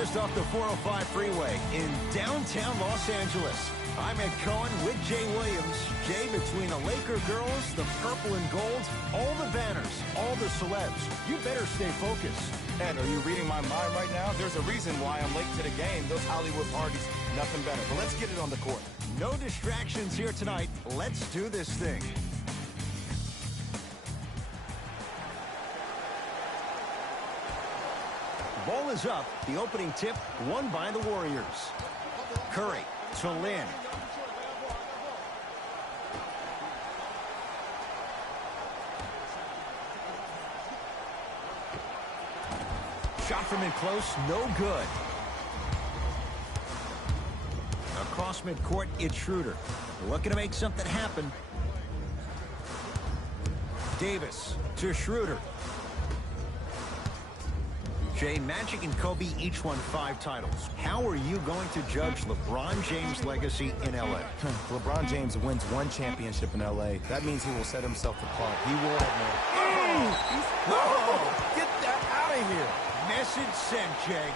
just off the 405 freeway in downtown Los Angeles. I'm Ed Cohen with Jay Williams. Jay, between the Laker girls, the purple and gold, all the banners, all the celebs, you better stay focused. Ed, are you reading my mind right now? There's a reason why I'm late to the game. Those Hollywood parties, nothing better. But let's get it on the court. No distractions here tonight. Let's do this thing. Ball is up. The opening tip won by the Warriors. Curry to Lin. Shot from in close, no good. Across midcourt, it's Schroeder. Looking to make something happen. Davis to Schroeder. Jay, Magic and Kobe each won 5 titles. How are you going to judge LeBron James' legacy in L.A.? LeBron James wins 1 championship in L.A. That means he will set himself apart. He will have more. Oh, get that out of here. Message sent, Jay.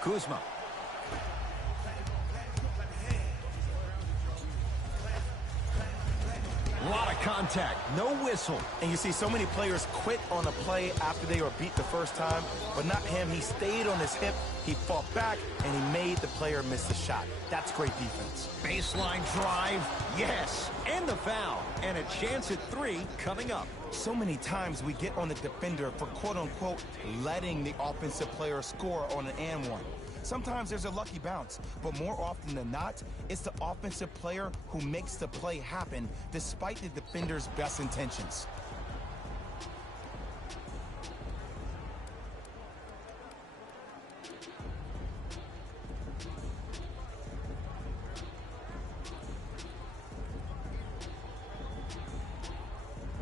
Kuzma. A lot of contact, no whistle. And you see so many players quit on a play after they were beat the first time, but not him. He stayed on his hip, he fought back, and he made the player miss the shot. That's great defense. Baseline drive, yes, and the foul. And a chance at 3 coming up. So many times we get on the defender for quote-unquote letting the offensive player score on an and one. Sometimes there's a lucky bounce, but more often than not, it's the offensive player who makes the play happen despite the defender's best intentions.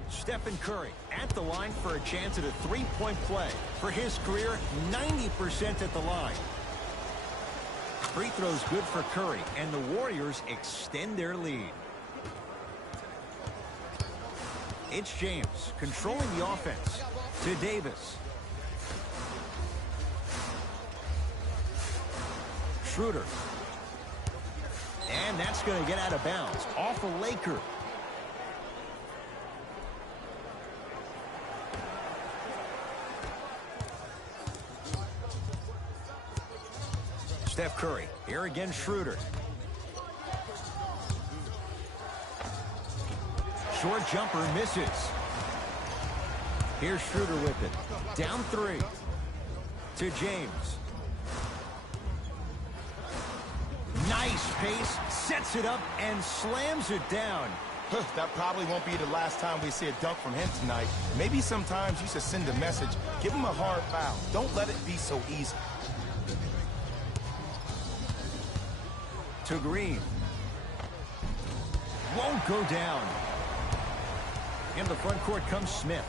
Stephen Curry at the line for a chance at a 3-point play. For his career, 90% at the line. Free throws good for Curry, and the Warriors extend their lead. It's James controlling the offense to Davis. Schroeder. And that's going to get out of bounds. Off a Laker. Steph Curry. Here again, Schroeder. Short jumper misses. Here's Schroeder with it. Down 3. To James. Nice pace. Sets it up and slams it down. That probably won't be the last time we see a dunk from him tonight. Maybe sometimes you should send a message. Give him a hard foul. Don't let it be so easy. To Green. Won't go down. In the front court comes Smith.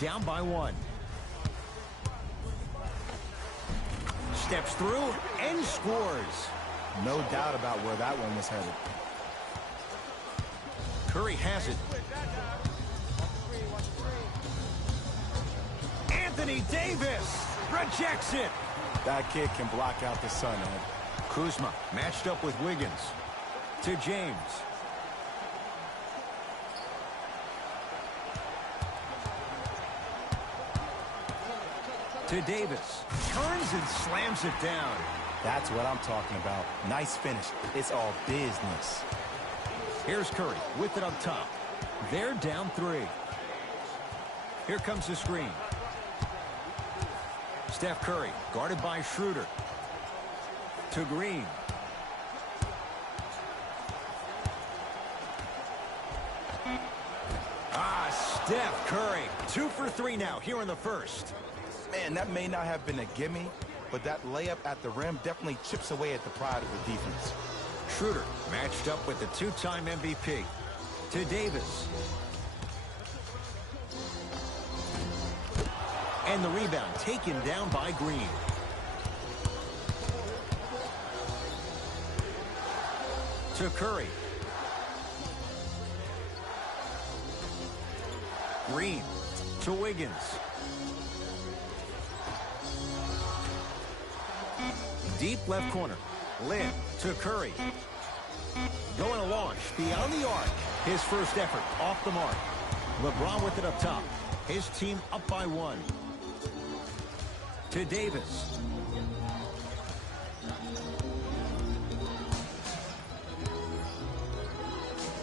Down by 1. Steps through and scores. No doubt about where that one was headed. Curry has it. Anthony Davis rejects it. That kid can block out the sun, Ed. Kuzma matched up with Wiggins. To James. To Davis. Turns and slams it down. That's what I'm talking about. Nice finish. It's all business. Here's Curry with it up top. They're down 3. Here comes the screen. Steph Curry guarded by Schroeder. To Green. Steph Curry. 2 for 3 now here in the first. Man, that may not have been a gimme, but that layup at the rim definitely chips away at the pride of the defense. Schroeder matched up with the 2-time MVP. To Davis. And the rebound taken down by Green. to Curry. Green to Wiggins. Deep left corner. Lin to Curry. Going to launch beyond the arc. His first effort off the mark. LeBron with it up top. His team up by 1. To Davis.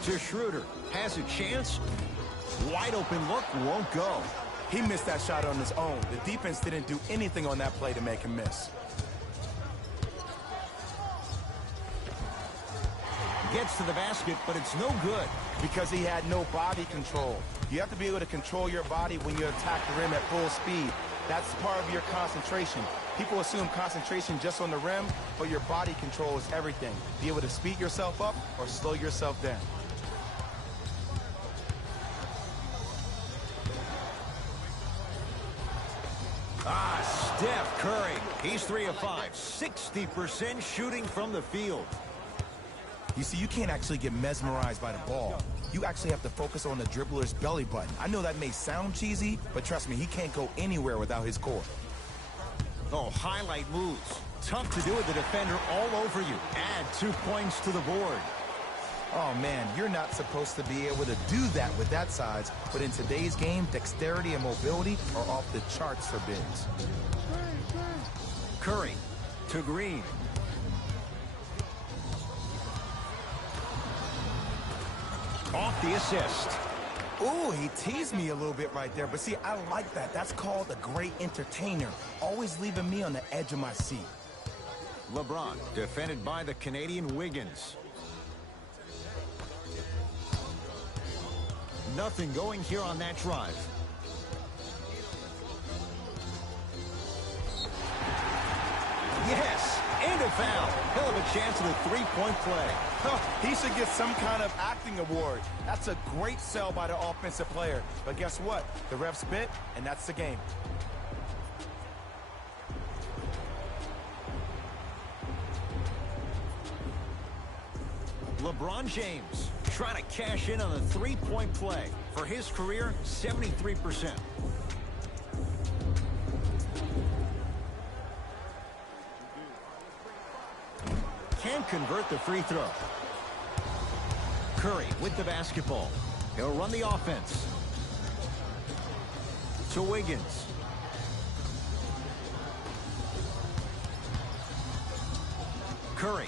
To Schroeder. Has a chance. Wide open look. Won't go. He missed that shot on his own. The defense didn't do anything on that play to make him miss. Gets to the basket, but it's no good. Because he had no body control. You have to be able to control your body when you attack the rim at full speed. That's part of your concentration. People assume concentration just on the rim, but your body control is everything. Be able to speed yourself up or slow yourself down. Steph Curry. He's 3 of 5. 60% shooting from the field. You see, you can't actually get mesmerized by the ball. You actually have to focus on the dribbler's belly button. I know that may sound cheesy, but trust me, he can't go anywhere without his core. Oh, highlight moves. Tough to do with the defender all over you. Add 2 points to the board. Oh, man, you're not supposed to be able to do that with that size, but in today's game, dexterity and mobility are off the charts for bigs. Curry to Green. Off the assist. Ooh, he teased me a little bit right there, but see, I like that. That's called a great entertainer, always leaving me on the edge of my seat. LeBron, defended by the Canadian Wiggins. Nothing going here on that drive. Yes, and a foul. He'll have a chance at a 3-point play. He should get some kind of acting award. That's a great sell by the offensive player. But guess what? The refs bit, and that's the game. LeBron James trying to cash in on a 3-point play. For his career, 73%. Can't convert the free throw. Curry with the basketball. He'll run the offense. To Wiggins. Curry.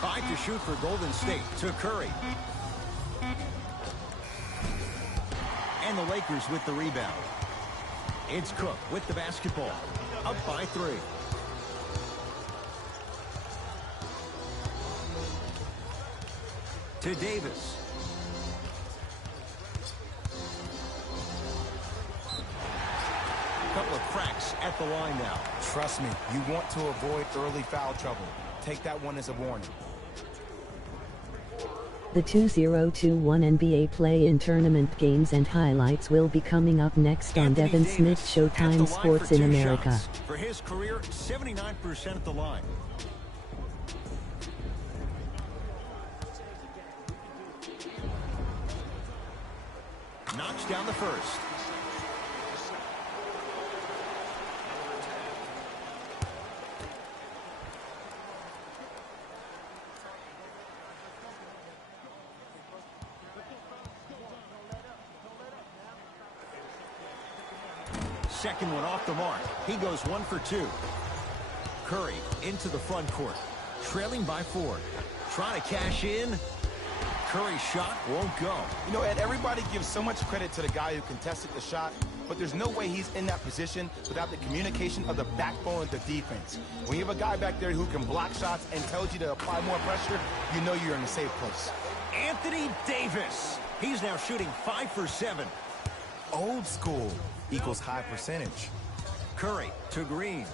5 to shoot for Golden State. To Curry. And the Lakers with the rebound. It's Cook with the basketball. Up by 3. To Davis. Couple of cracks at the line now. Trust me, you want to avoid early foul trouble. Take that one as a warning. The 2021 NBA Play-In Tournament games and highlights will be coming up next on Devin Smith Showtime Sports in America. For his career, 79% at the line. Knocks down the first. Second one off the mark. He goes 1 for 2. Curry into the front court. Trailing by 4. Trying to cash in. Curry's shot won't go. You know, Ed, everybody gives so much credit to the guy who contested the shot, but there's no way he's in that position without the communication of the backbone of the defense. When you have a guy back there who can block shots and tells you to apply more pressure, you know you're in a safe place. Anthony Davis. He's now shooting 5 for 7. Old school equals high percentage. Curry to Green.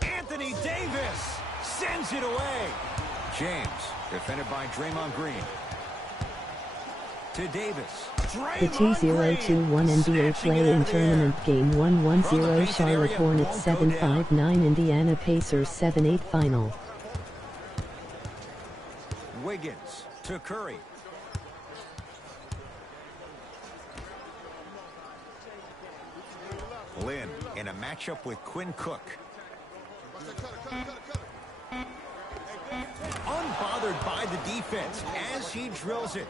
Anthony Davis sends it away. James, defended by Draymond Green. To Davis. The 2021 NBA Play-In Tournament Game 1-1-0 Charlotte Hornets 7-5-9 Indiana Pacers 7-8 Final. Wiggins to Curry. Lynn in a matchup with Quinn Cook. Unbothered by the defense as he drills it.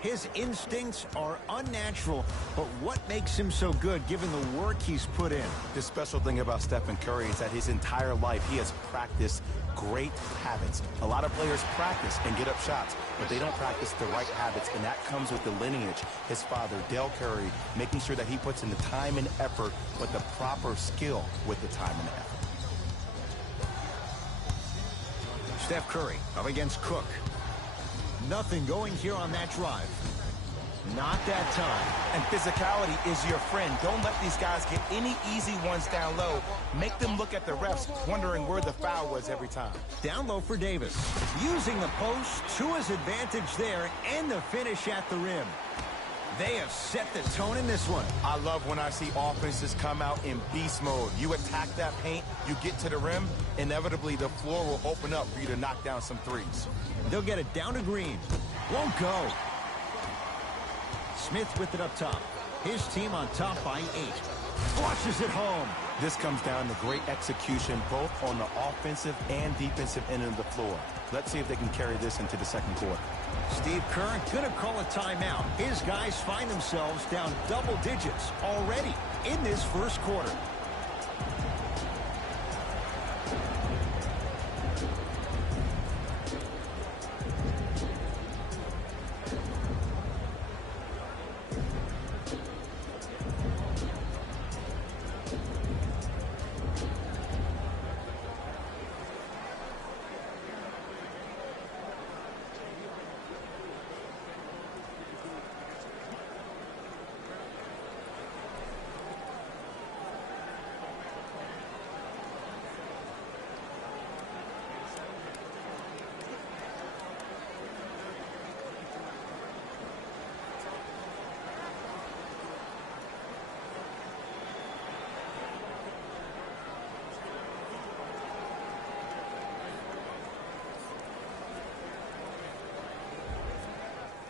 His instincts are unnatural, but what makes him so good given the work he's put in? The special thing about Stephen Curry is that his entire life he has practiced great habits. A lot of players practice and get up shots, but they don't practice the right habits, and that comes with the lineage. His father, Dale Curry, making sure that he puts in the time and effort, but the proper skill with the time and effort. Steph Curry up against Cook. Nothing going here on that drive. Not that time. And physicality is your friend. Don't let these guys get any easy ones down low. Make them look at the refs, wondering where the foul was every time. Down low for Davis. Using the post to his advantage there and the finish at the rim. They have set the tone in this one. I love when I see offenses come out in beast mode. You attack that paint, you get to the rim, inevitably the floor will open up for you to knock down some threes. They'll get it down to Green. Won't go. Smith with it up top. His team on top by 8. Flushes it home. This comes down to great execution both on the offensive and defensive end of the floor. Let's see if they can carry this into the second quarter. Steve Kerr gonna call a timeout. His guys find themselves down double digits already in this first quarter.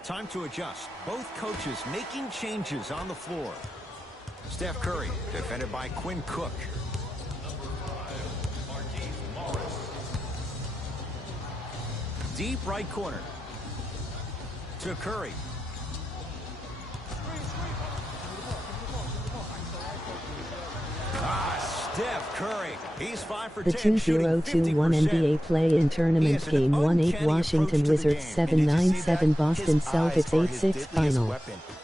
Time to adjust. Both coaches making changes on the floor. Steph Curry, defended by Quinn Cook. Deep right corner. To Curry. Steph Curry. He's 5 for 10. The 2021 NBA Play-In Tournament Game 1-8 Washington Wizards 7-9-7 Boston Celtics 8-6 Final.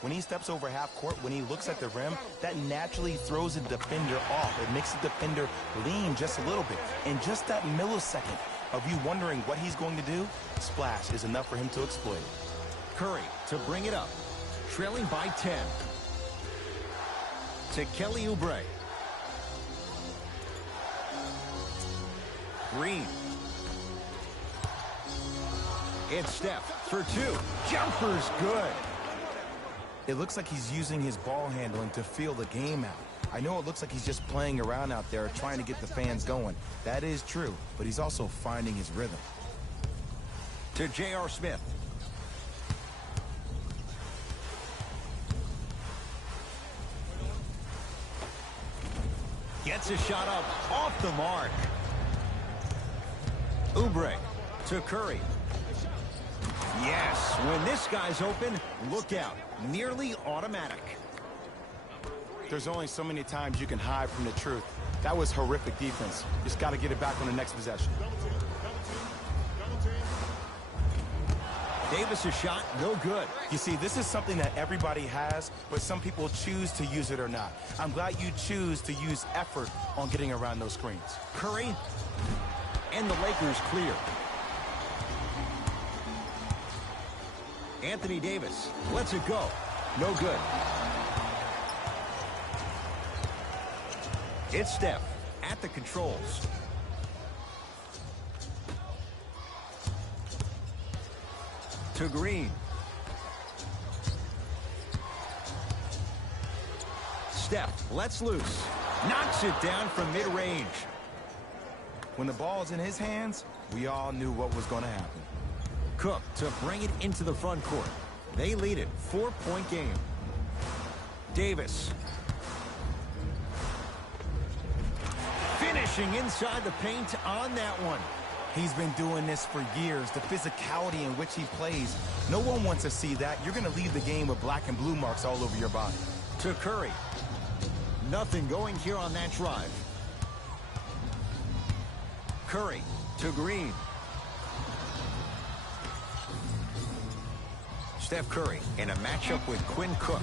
When he steps over half court, when he looks at the rim, that naturally throws a defender off. It makes the defender lean just a little bit. And just that millisecond of you wondering what he's going to do, splash is enough for him to exploit. Curry to bring it up. Trailing by 10. To Kelly Oubre. Green. It's Steph for 2. Jumper's good. It looks like he's using his ball handling to feel the game out. I know it looks like he's just playing around out there trying to get the fans going. That is true, but he's also finding his rhythm. To J.R. Smith. Gets a shot up off the mark. Oubre to Curry. Yes, when this guy's open, look out. Nearly automatic. There's only so many times you can hide from the truth. That was horrific defense. Just got to get it back on the next possession. Davis' shot, no good. You see, this is something that everybody has, but some people choose to use it or not. I'm glad you choose to use effort on getting around those screens. Curry, and the Lakers clear. Anthony Davis lets it go. No good. It's Steph at the controls. To Green. Steph lets loose. Knocks it down from mid-range. When the ball's in his hands, we all knew what was going to happen. Cook to bring it into the front court. They lead it, 4-point game. Davis. Finishing inside the paint on that one. He's been doing this for years. The physicality in which he plays. No one wants to see that. You're going to leave the game with black and blue marks all over your body. To Curry. Nothing going here on that drive. Curry to Green. Steph Curry in a matchup with Quinn Cook.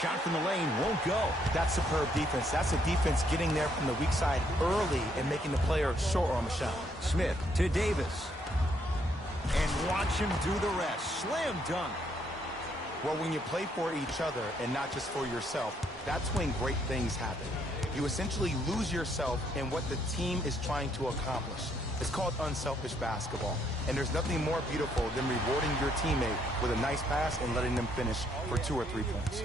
Shot from the lane won't go. That's superb defense. That's a defense getting there from the weak side early and making the player short arm a shot. Smith to Davis. And watch him do the rest. Slam dunk. Well, when you play for each other and not just for yourself, that's when great things happen. You essentially lose yourself in what the team is trying to accomplish. It's called unselfish basketball. And there's nothing more beautiful than rewarding your teammate with a nice pass and letting them finish for 2 or 3 points.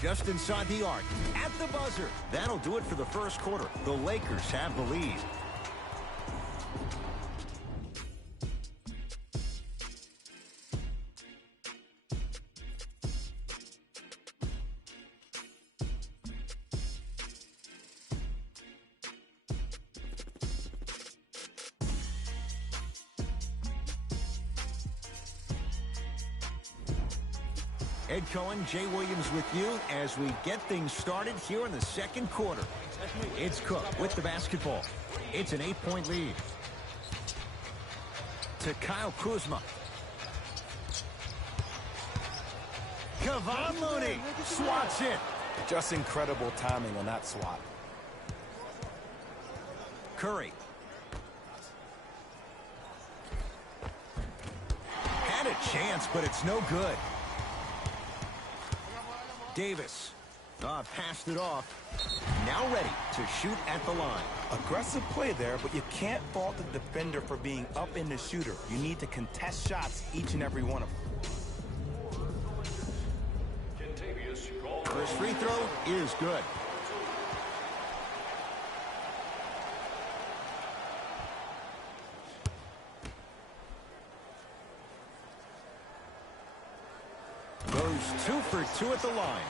Just inside the arc, at the buzzer. That'll do it for the first quarter. The Lakers have the lead. Ed Cohen, Jay Williams with you as we get things started here in the second quarter. It's Cook with the basketball. It's an 8-point lead. To Kyle Kuzma. Kevon Looney swats it. Just incredible timing on that swat. Curry. Had a chance, but it's no good. Davis. Passed it off. Now ready to shoot at the line. Aggressive play there, but you can't fault the defender for being up in the shooter. You need to contest shots, each and every one of them. First free throw is good. Goes 2 for 2 at the line.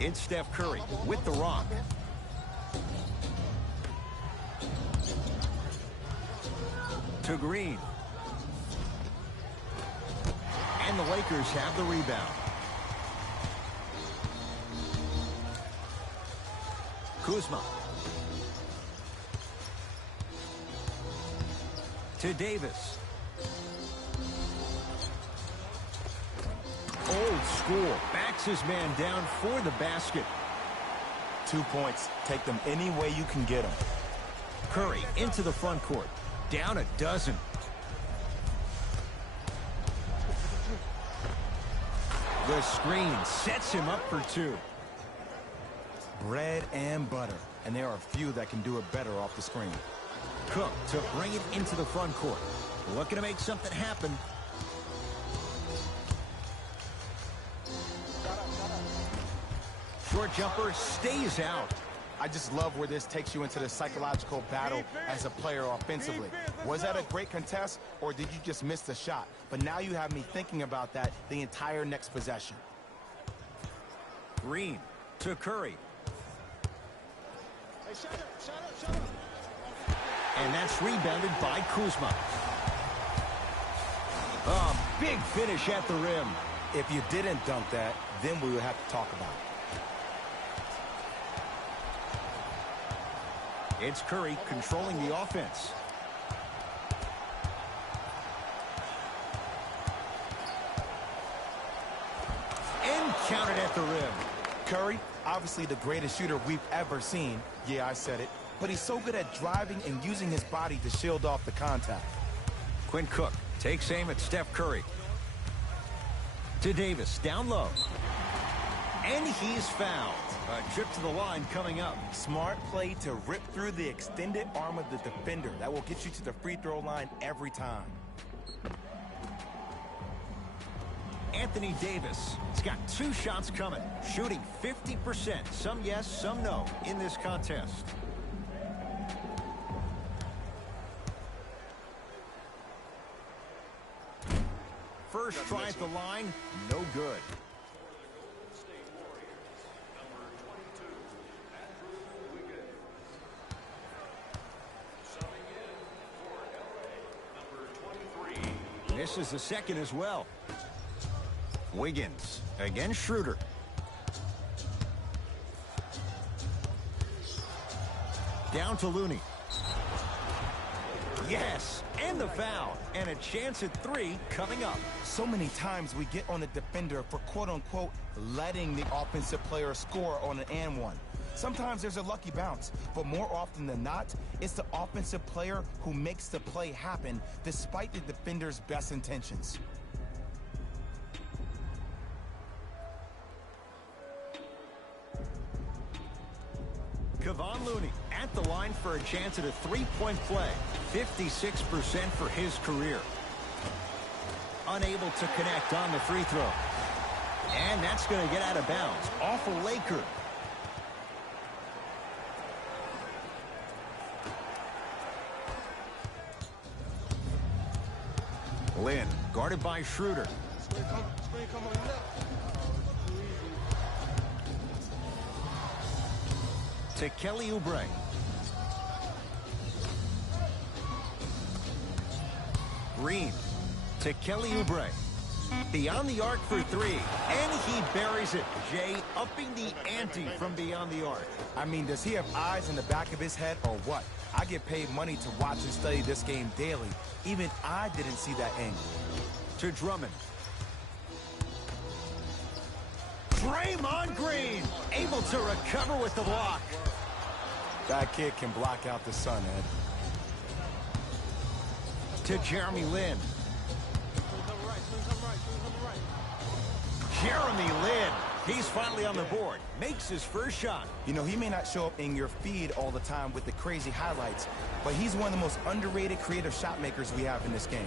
It's Steph Curry with the rock. To Green. And the Lakers have the rebound. Kuzma. To Davis. Old school. Backs his man down for the basket. 2 points. Take them any way you can get them. Curry into the front court. Down a dozen. The screen sets him up for 2. Bread and butter. And there are few that can do it better off the screen. Cook to bring it into the front court. Looking to make something happen. Short jumper stays out. I just love where this takes you into the psychological battle as a player offensively. Was that a great contest, or did you just miss the shot? But now you have me thinking about that the entire next possession. Green to Curry. And that's rebounded by Kuzma. A big finish at the rim. If you didn't dunk that, then we would have to talk about it. It's Curry controlling the offense. And counted at the rim. Curry, obviously the greatest shooter we've ever seen. Yeah, I said it. But he's so good at driving and using his body to shield off the contact. Quinn Cook takes aim at Steph Curry. To Davis, down low. And he's fouled. A trip to the line coming up. Smart play to rip through the extended arm of the defender. That will get you to the free throw line every time. Anthony Davis has got 2 shots coming, shooting 50%. Some yes, some no in this contest. First try at the line, no good. Misses the second as well. Wiggins against Schroeder. Down to Looney. Yes, and the foul. And a chance at 3 coming up. So many times we get on the defender for quote-unquote letting the offensive player score on an and one. Sometimes there's a lucky bounce, but more often than not, it's the offensive player who makes the play happen despite the defender's best intentions. Kevon Looney at the line for a chance at a 3-point play. 56% for his career. Unable to connect on the free throw. And that's going to get out of bounds. Off a Laker. Lynn, guarded by Schroeder. To Kelly Oubre. Green to Kelly Oubre. Beyond the arc for 3. And he buries it. Jay upping the ante from beyond the arc. I mean, does he have eyes in the back of his head or what? I get paid money to watch and study this game daily. Even I didn't see that angle. To Drummond. Draymond Green able to recover with the block. That kid can block out the sun, Ed. To Jeremy Lin. Jeremy Lin. He's finally on the board. Makes his first shot. You know, he may not show up in your feed all the time with the crazy highlights, but he's one of the most underrated creative shot makers we have in this game.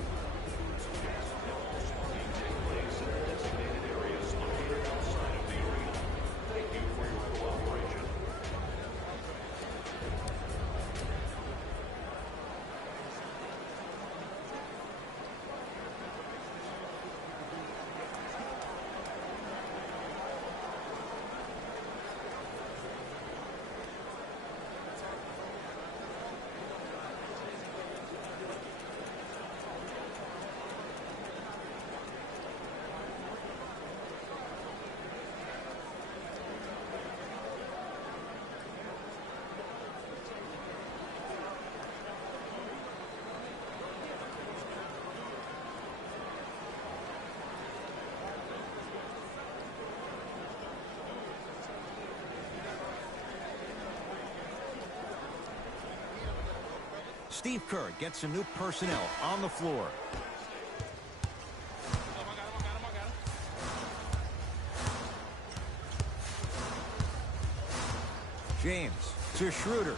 Steve Kerr gets some new personnel on the floor. James to Schroeder.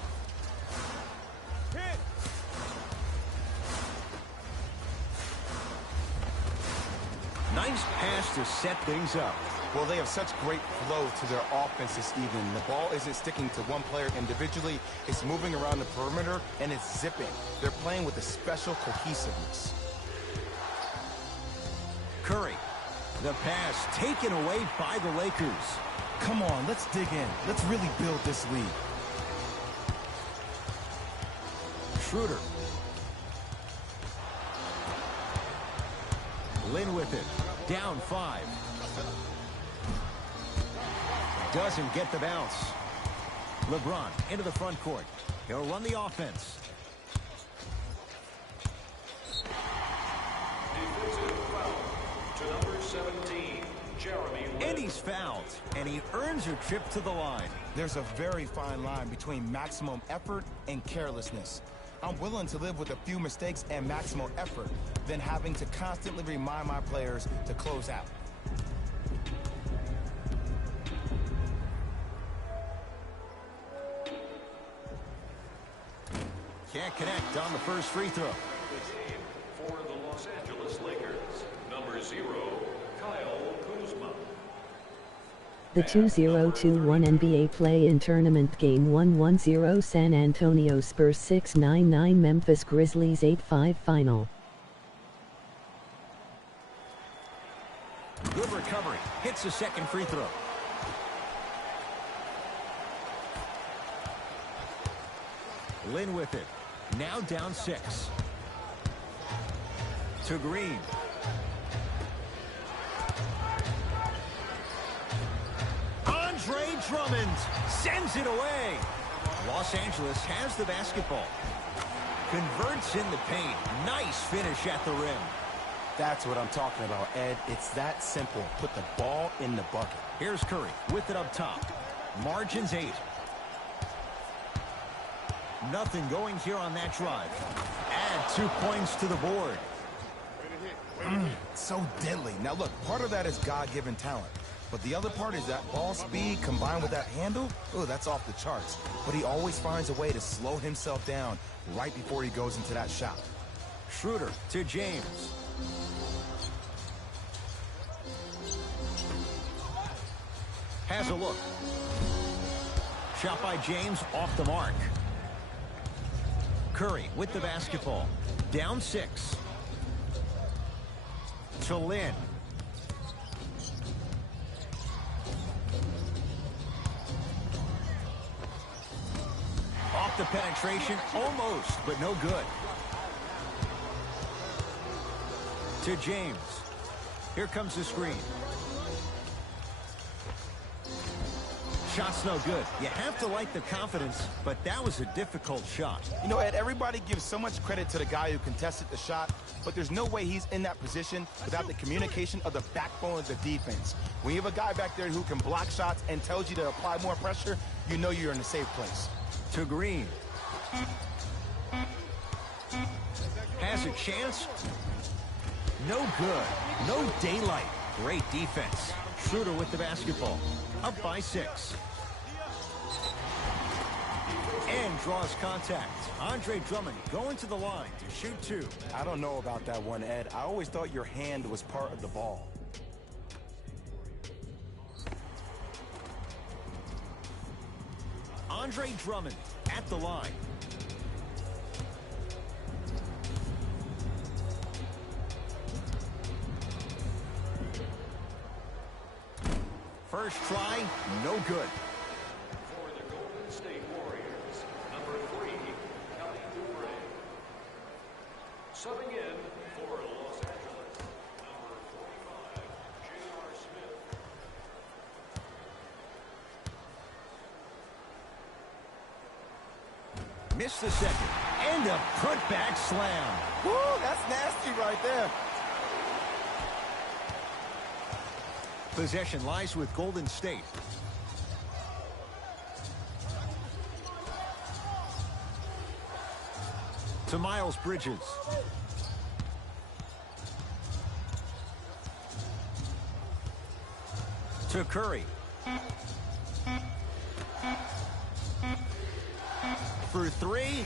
Nice pass to set things up. Well, they have such great flow to their offense this evening. The ball isn't sticking to one player individually. It's moving around the perimeter, and it's zipping. They're playing with a special cohesiveness. Curry. The pass taken away by the Lakers. Come on, let's dig in. Let's really build this lead. Schroeder. Lynn with it. Down 5. Doesn't get the bounce. LeBron into the front court. He'll run the offense. Defensive foul to number 17, Jeremy Lin. And he's fouled. And he earns a trip to the line. There's a very fine line between maximum effort and carelessness. I'm willing to live with a few mistakes and maximum effort than having to constantly remind my players to close out. Can't connect on the first free throw. The game for the Los Angeles Lakers. Number 0, Kyle Kuzma. The 2021 NBA Play-In Tournament Game 1-1-0 San Antonio Spurs 6-9-9 Memphis Grizzlies 8-5 Final. Good recovery. Hits the second free throw. Lynn with it. Now down 6. To Green. Andre Drummond sends it away. Los Angeles has the basketball. Converts in the paint. Nice finish at the rim. That's what I'm talking about, Ed. It's that simple. Put the ball in the bucket. Here's Curry with it up top. Margins 8. Nothing going here on that drive. Add 2 points to the board. So deadly. Now look, part of that is God-given talent. But the other part is that ball speed combined with that handle. Oh, that's off the charts. But he always finds a way to slow himself down right before he goes into that shot. Schroeder to James. Has a look. Shot by James off the mark. Curry with the basketball. Down 6. To Lynn. Off the penetration, almost, but no good. To James. Here comes the screen. Shot's no good. You have to like the confidence, but that was a difficult shot. You know, Ed, everybody gives so much credit to the guy who contested the shot, but there's no way he's in that position without the communication of the backbone of the defense. When you have a guy back there who can block shots and tells you to apply more pressure, you know you're in a safe place. To Green. Has a chance. No good. No daylight. Great defense. Schroeder with the basketball. Up by 6. And draws contact. Andre Drummond going to the line to shoot 2. I don't know about that one, Ed. I always thought your hand was part of the ball. Andre Drummond at the line. First try, no good. For the Golden State Warriors, number 3, Kelly Oubre. Subbing in for Los Angeles, number 45, J.R. Smith. Missed the second. And a put-back slam. Woo, that's nasty right there. Possession lies with Golden State. To Miles Bridges. To Curry. For 3.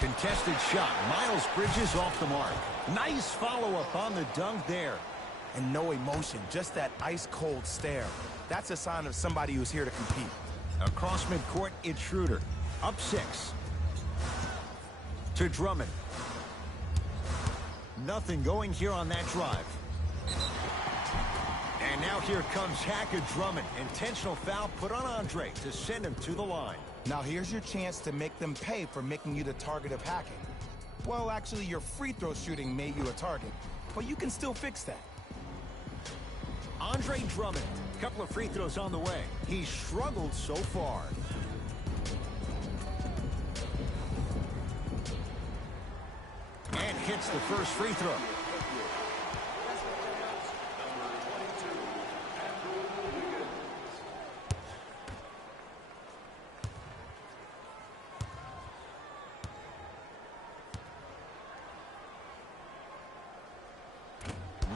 Contested shot. Miles Bridges off the mark. Nice follow-up on the dunk there. And no emotion, just that ice-cold stare. That's a sign of somebody who's here to compete. Across midcourt, it's Schroeder. Up 6. To Drummond. Nothing going here on that drive. And now here comes Hackett Drummond. Intentional foul put on Andre to send him to the line. Now here's your chance to make them pay for making you the target of hacking. Well, actually, your free throw shooting made you a target, but you can still fix that. Andre Drummond, a couple of free throws on the way. He's struggled so far. And hits the first free throw.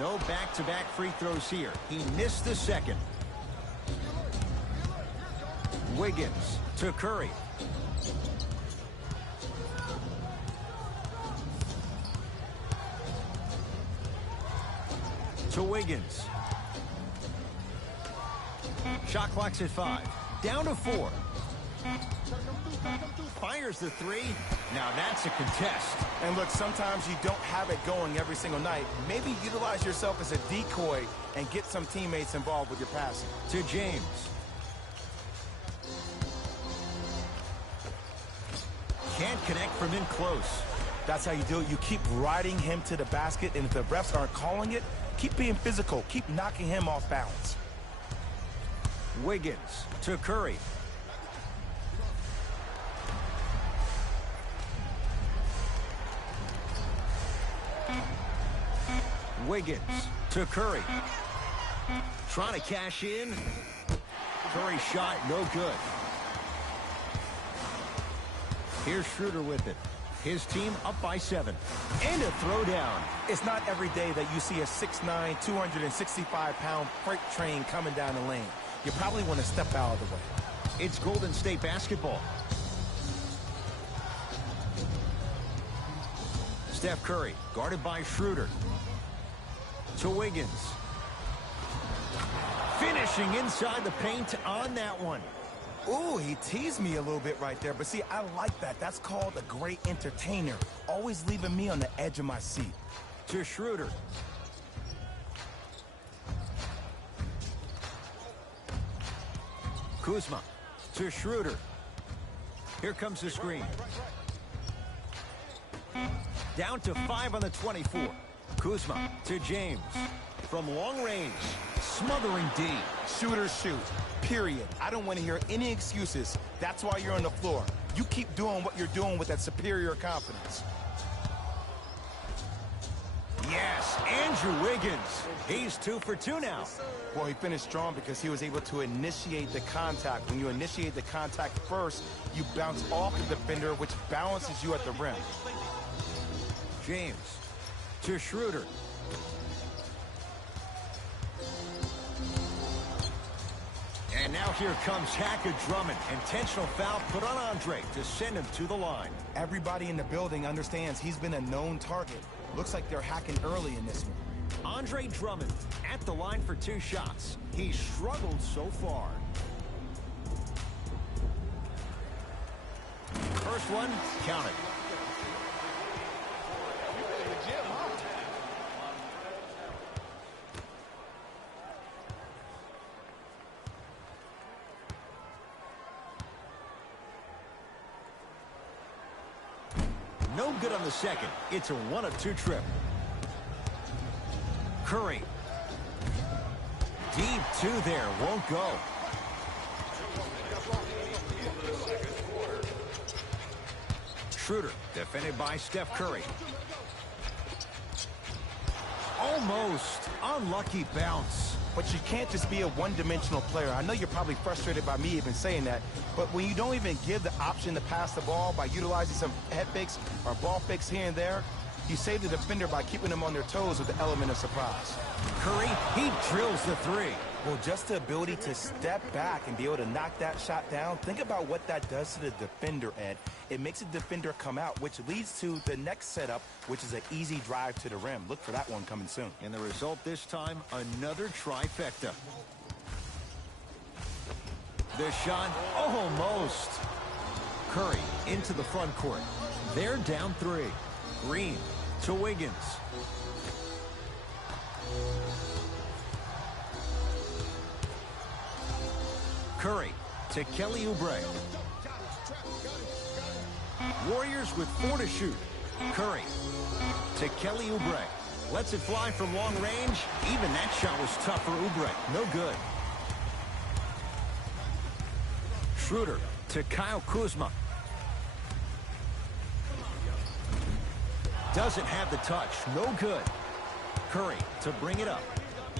No back-to-back free throws here. He missed the second. Wiggins to Curry. To Wiggins. Shot clock's at 5. Down to 4. Fires the 3. Now that's a contest. And look, sometimes you don't have it going every single night. Maybe utilize yourself as a decoy and get some teammates involved with your passing. To James. Can't connect from in close. That's how you do it. You keep riding him to the basket, and if the refs aren't calling it, keep being physical. Keep knocking him off balance. Wiggins to Curry. Wiggins to Curry. Trying to cash in. Curry shot, no good. Here's Schroeder with it. His team up by 7. And a throwdown. It's not every day that you see a 6'9", 265-pound freight train coming down the lane. You probably want to step out of the way. It's Golden State basketball. Steph Curry, guarded by Schroeder. To Wiggins. Finishing inside the paint on that one. Ooh, he teased me a little bit right there. But see, I like that. That's called a great entertainer. Always leaving me on the edge of my seat. To Schroeder. Kuzma to Schroeder. Here comes the screen. Down to 5 on the 24. Kuzma to James. From long range. Smothering D. Shooters shoot. Period. I don't want to hear any excuses. That's why you're on the floor. You keep doing what you're doing with that superior confidence. Yes, Andrew Wiggins. He's 2 for 2 now. Well, he finished strong because he was able to initiate the contact. When you initiate the contact first, you bounce off the defender, which balances you at the rim. James to Schroeder. And now here comes Hackett Drummond. Intentional foul put on Andre to send him to the line. Everybody in the building understands he's been a known target. Looks like they're hacking early in this one. Andre Drummond at the line for 2 shots. He's struggled so far. First one, counted. No good on the second. It's a 1 of 2 trip. Curry. Deep 2 there. Won't go. Schroeder defended by Steph Curry. Almost. Unlucky bounce. But you can't just be a one-dimensional player. I know you're probably frustrated by me even saying that, but when you don't even give the option to pass the ball by utilizing some head fakes or ball fakes here and there, you save the defender by keeping them on their toes with the element of surprise. Curry, he drills the 3. Well, just the ability to step back and be able to knock that shot down, think about what that does to the defender, Ed. It makes the defender come out, which leads to the next setup, which is an easy drive to the rim. Look for that one coming soon. And the result this time, another trifecta. The shot, almost. Curry into the front court. They're down 3. Green to Wiggins. Curry to Kelly Oubre. Warriors with 4 to shoot. Curry to Kelly Oubre. Lets it fly from long range. Even that shot was tough for Oubre. No good. Schroeder to Kyle Kuzma. Doesn't have the touch. No good. Curry to bring it up.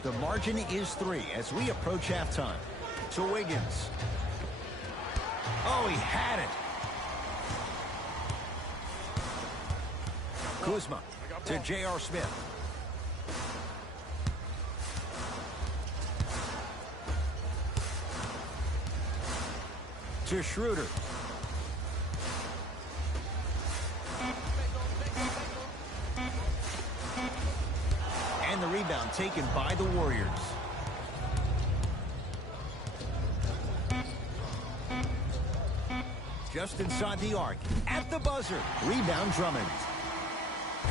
The margin is 3 as we approach halftime. To Wiggins. Oh, he had it. Kuzma to J.R. Smith. To Schroeder. And the rebound taken by the Warriors. Just inside the arc, at the buzzer, rebound Drummond.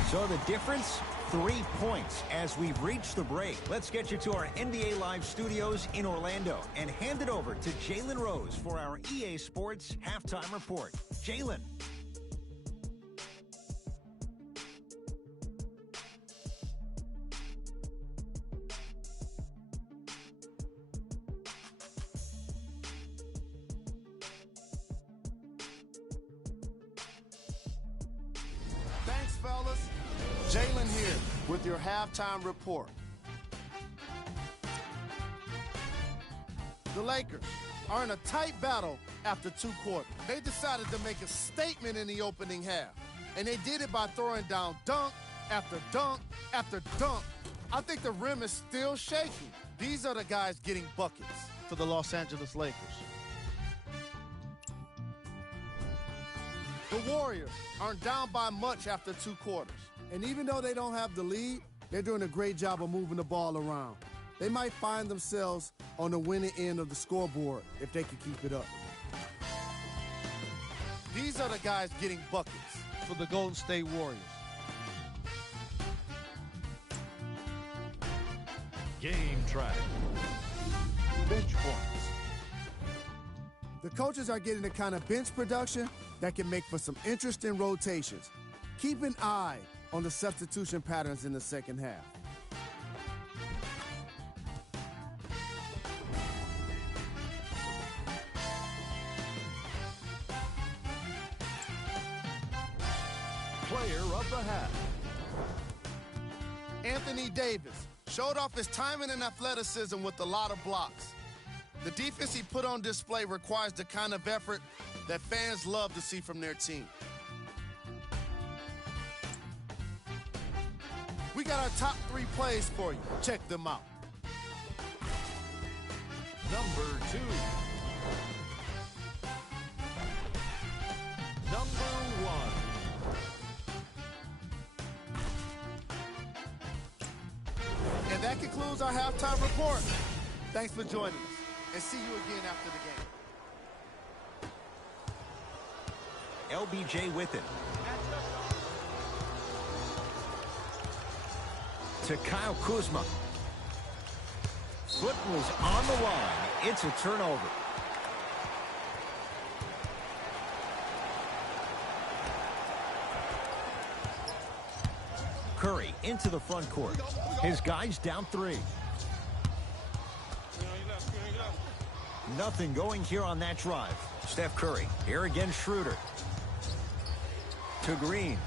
So the difference, 3 points as we've reached the break. Let's get you to our NBA Live studios in Orlando and hand it over to Jalen Rose for our EA Sports Halftime Report. Jalen. Thanks, fellas. Jalen here with your halftime report. The Lakers are in a tight battle after 2 quarters. They decided to make a statement in the opening half, and they did it by throwing down dunk after dunk after dunk. I think the rim is still shaking. These are the guys getting buckets for the Los Angeles Lakers. The Warriors aren't down by much after 2 quarters. And even though they don't have the lead, they're doing a great job of moving the ball around. They might find themselves on the winning end of the scoreboard if they can keep it up. These are the guys getting buckets for the Golden State Warriors. Game track. Bench points. The coaches are getting the kind of bench production that can make for some interesting rotations. Keep an eye on the substitution patterns in the second half. Player of the half. Anthony Davis showed off his timing and athleticism with a lot of blocks. The defense he put on display requires the kind of effort that fans love to see from their team. We got our top 3 plays for you. Check them out. Number 2. Number 1. And that concludes our halftime report. Thanks for joining us, and see you again after the game. LBJ with it. To Kyle Kuzma. Foot was on the line. It's a turnover. Curry into the front court. His guys down 3. Nothing going here on that drive. Steph Curry. Here again, Schroeder. To Green.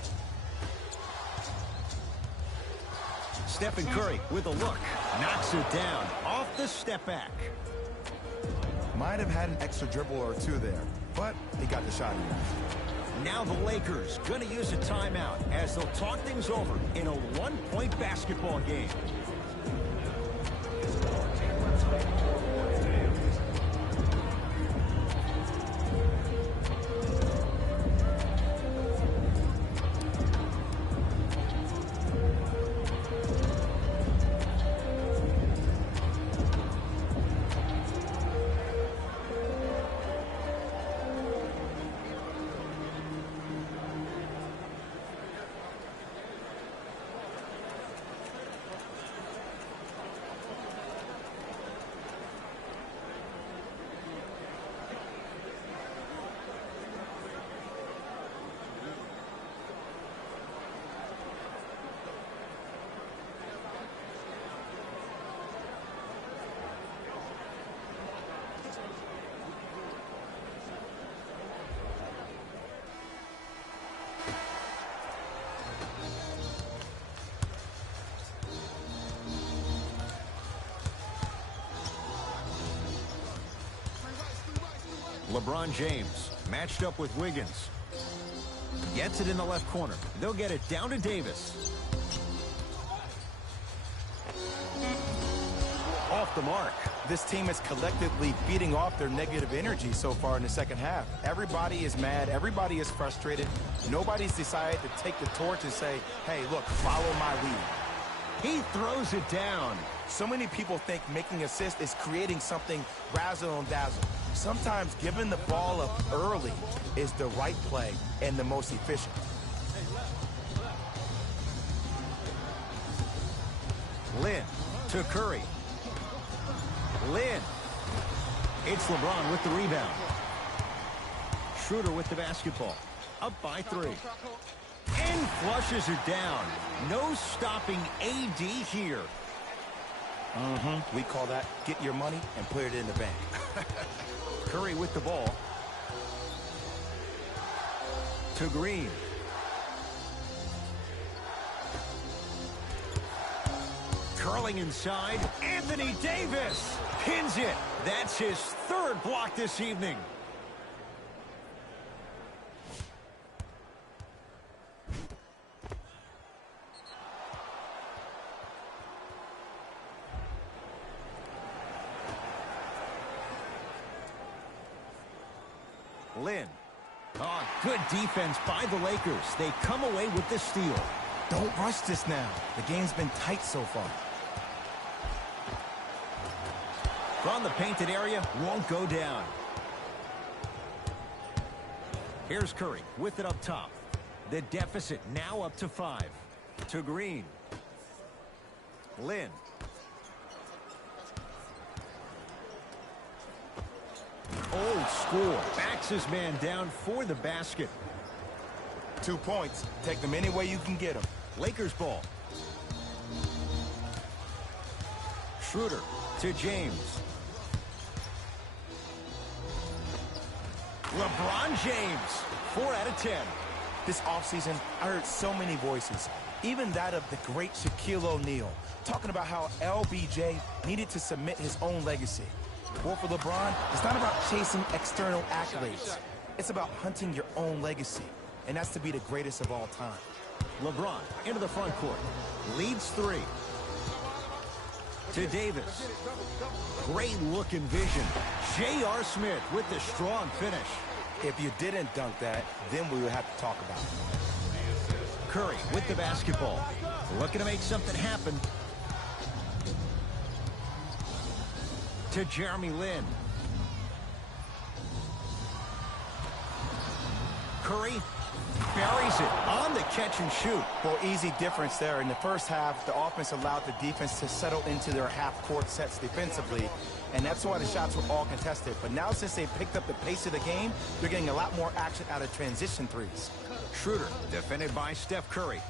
Stephen Curry with a look. Knocks it down. Off the step back. Might have had an extra dribble or 2 there, but he got the shot in. Now the Lakers going to use a timeout as they'll talk things over in a 1-point basketball game. LeBron James matched up with Wiggins. Gets it in the left corner. They'll get it down to Davis. Off the mark. This team is collectively beating off their negative energy so far in the second half. Everybody is mad. Everybody is frustrated. Nobody's decided to take the torch and say, hey, look, follow my lead. He throws it down. So many people think making assists is creating something razzle and dazzle. Sometimes giving the ball up early is the right play and the most efficient. Lin to Curry. Lin. It's LeBron with the rebound. Schroeder with the basketball. Up by 3. And flushes it down. No stopping AD here. We call that get your money and put it in the bank. Curry with the ball. To Green. Curling inside. Anthony Davis pins it. That's his 3rd block this evening. Lin. Oh, good defense by the Lakers. They come away with the steal. Don't rush this now. The game's been tight so far. From the painted area, won't go down. Here's Curry with it up top. The deficit now up to 5. To Green. Lin. Old school. Backs his man down for the basket. 2 points. Take them any way you can get them. Lakers ball. Schroeder to James. LeBron James, 4 out of 10. This offseason, I heard so many voices, even that of the great Shaquille O'Neal, talking about how LBJ needed to submit his own legacy. Well, for LeBron, it's not about chasing external accolades. It's about hunting your own legacy, and that's to be the greatest of all time. LeBron into the front court. Leads 3. To Davis. Great looking vision. J.R. Smith with the strong finish. If you didn't dunk that, then we would have to talk about it. Curry with the basketball. Looking to make something happen. To Jeremy Lin. Curry buries it on the catch and shoot. Well, easy difference there. In the first half, the offense allowed the defense to settle into their half-court sets defensively, and that's why the shots were all contested. But now, since they picked up the pace of the game, they're getting a lot more action out of transition threes. Schroeder defended by Steph Curry.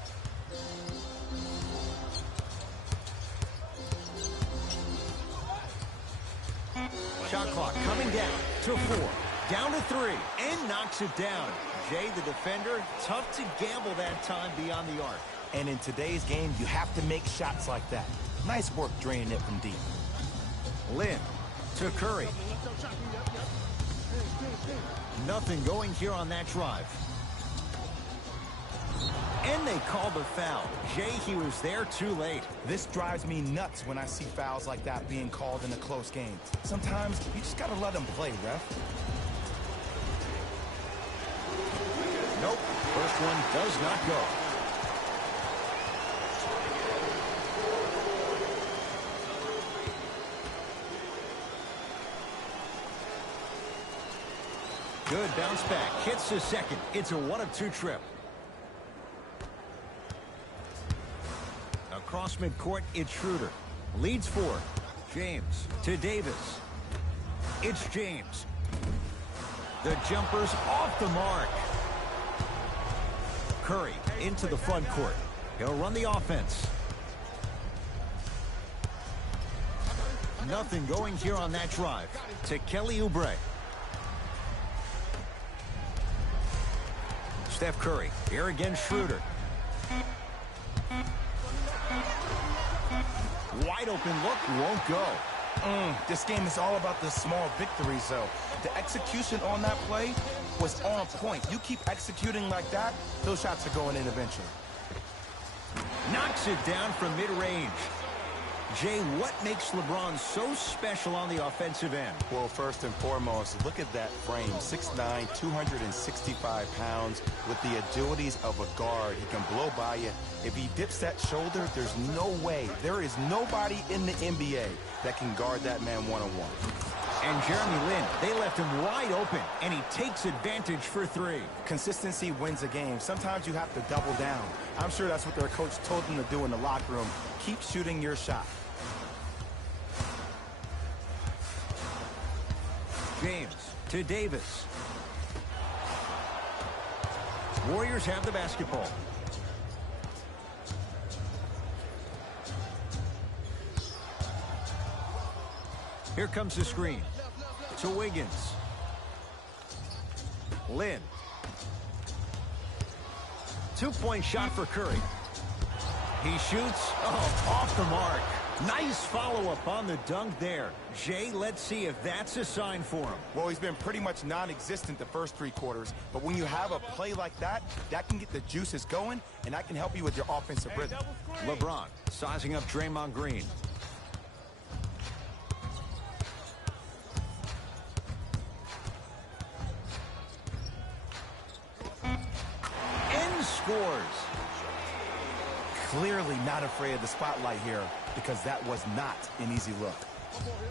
Shot clock coming down to 4. Down to 3. And knocks it down. Jay, the defender, tough to gamble that time beyond the arc. And in today's game, you have to make shots like that. Nice work draining it from deep. Lin to Curry. Nothing going here on that drive. And they call the foul. Jay, he was there too late. This drives me nuts when I see fouls like that being called in a close game. Sometimes you just gotta let them play, ref. Nope, first one does not go. Good bounce back, hits the second. It's a 1-of-2 trip. Across midcourt, it's Schroeder. Leads 4. James to Davis. It's James. The jumper's off the mark. Curry into the front court. He'll run the offense. Nothing going here on that drive. To Kelly Oubre. Steph Curry. Here again, Schroeder. Wide open look, won't go. This game is all about the small victories, though. The execution on that play was on point. You keep executing like that, those shots are going in eventually. Knocks it down from mid-range. Jay, what makes LeBron so special on the offensive end? Well, first and foremost, look at that frame. 6'9", 265 pounds with the agilities of a guard. He can blow by you. If he dips that shoulder, there's no way. There is nobody in the NBA that can guard that man one-on-one. And Jeremy Lin, they left him wide open, and he takes advantage for three. Consistency wins a game. Sometimes you have to double down. I'm sure that's what their coach told them to do in the locker room. Keep shooting your shot. James to Davis. Warriors have the basketball. Here comes the screen to Wiggins. Lin. Two-point shot for Curry. He shoots. Oh, off the mark. Nice follow-up on the dunk there. Jay, let's see if that's a sign for him. Well, he's been pretty much non-existent the first three quarters, but when you have a play like that, that can get the juices going, and that can help you with your offensive rhythm. LeBron sizing up Draymond Green. Scores. Clearly not afraid of the spotlight here because that was not an easy look.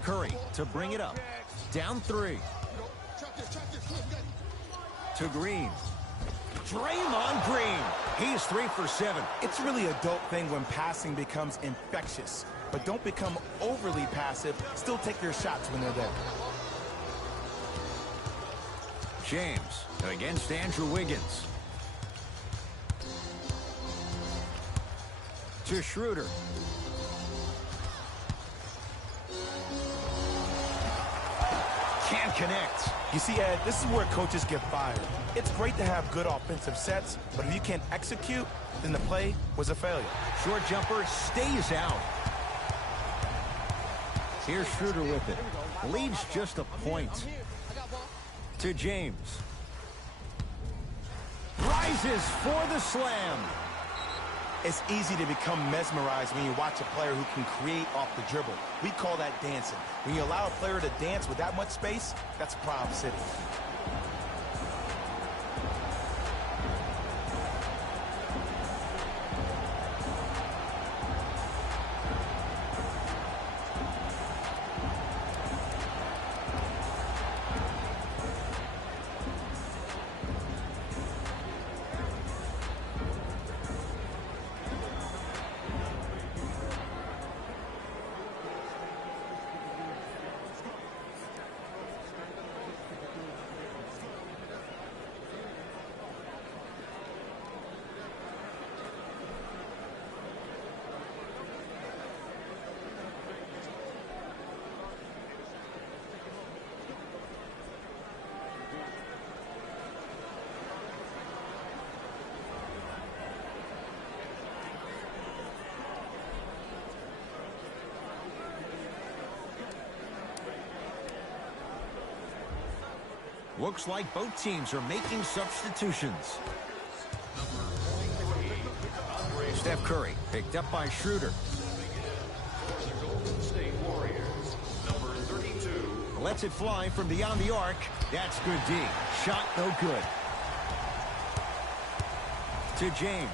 Curry to bring it up. Down three. To Green. Draymond Green. He's 3 for 7. It's really a dope thing when passing becomes infectious. But don't become overly passive. Still take your shots when they're there. James against Andrew Wiggins. To Schroeder. Can't connect. You see, Ed, this is where coaches get fired. It's great to have good offensive sets, but if you can't execute, then the play was a failure. Short jumper stays out. Here's Schroeder with it. Leads just a point. To James. Rises for the slam. It's easy to become mesmerized when you watch a player who can create off the dribble. We call that dancing. When you allow a player to dance with that much space, that's Problem City. Looks like both teams are making substitutions. Steph Curry picked up by Schroeder. Golden State Warriors, number 32. Lets it fly from beyond the arc. That's good D. Shot no good. To James.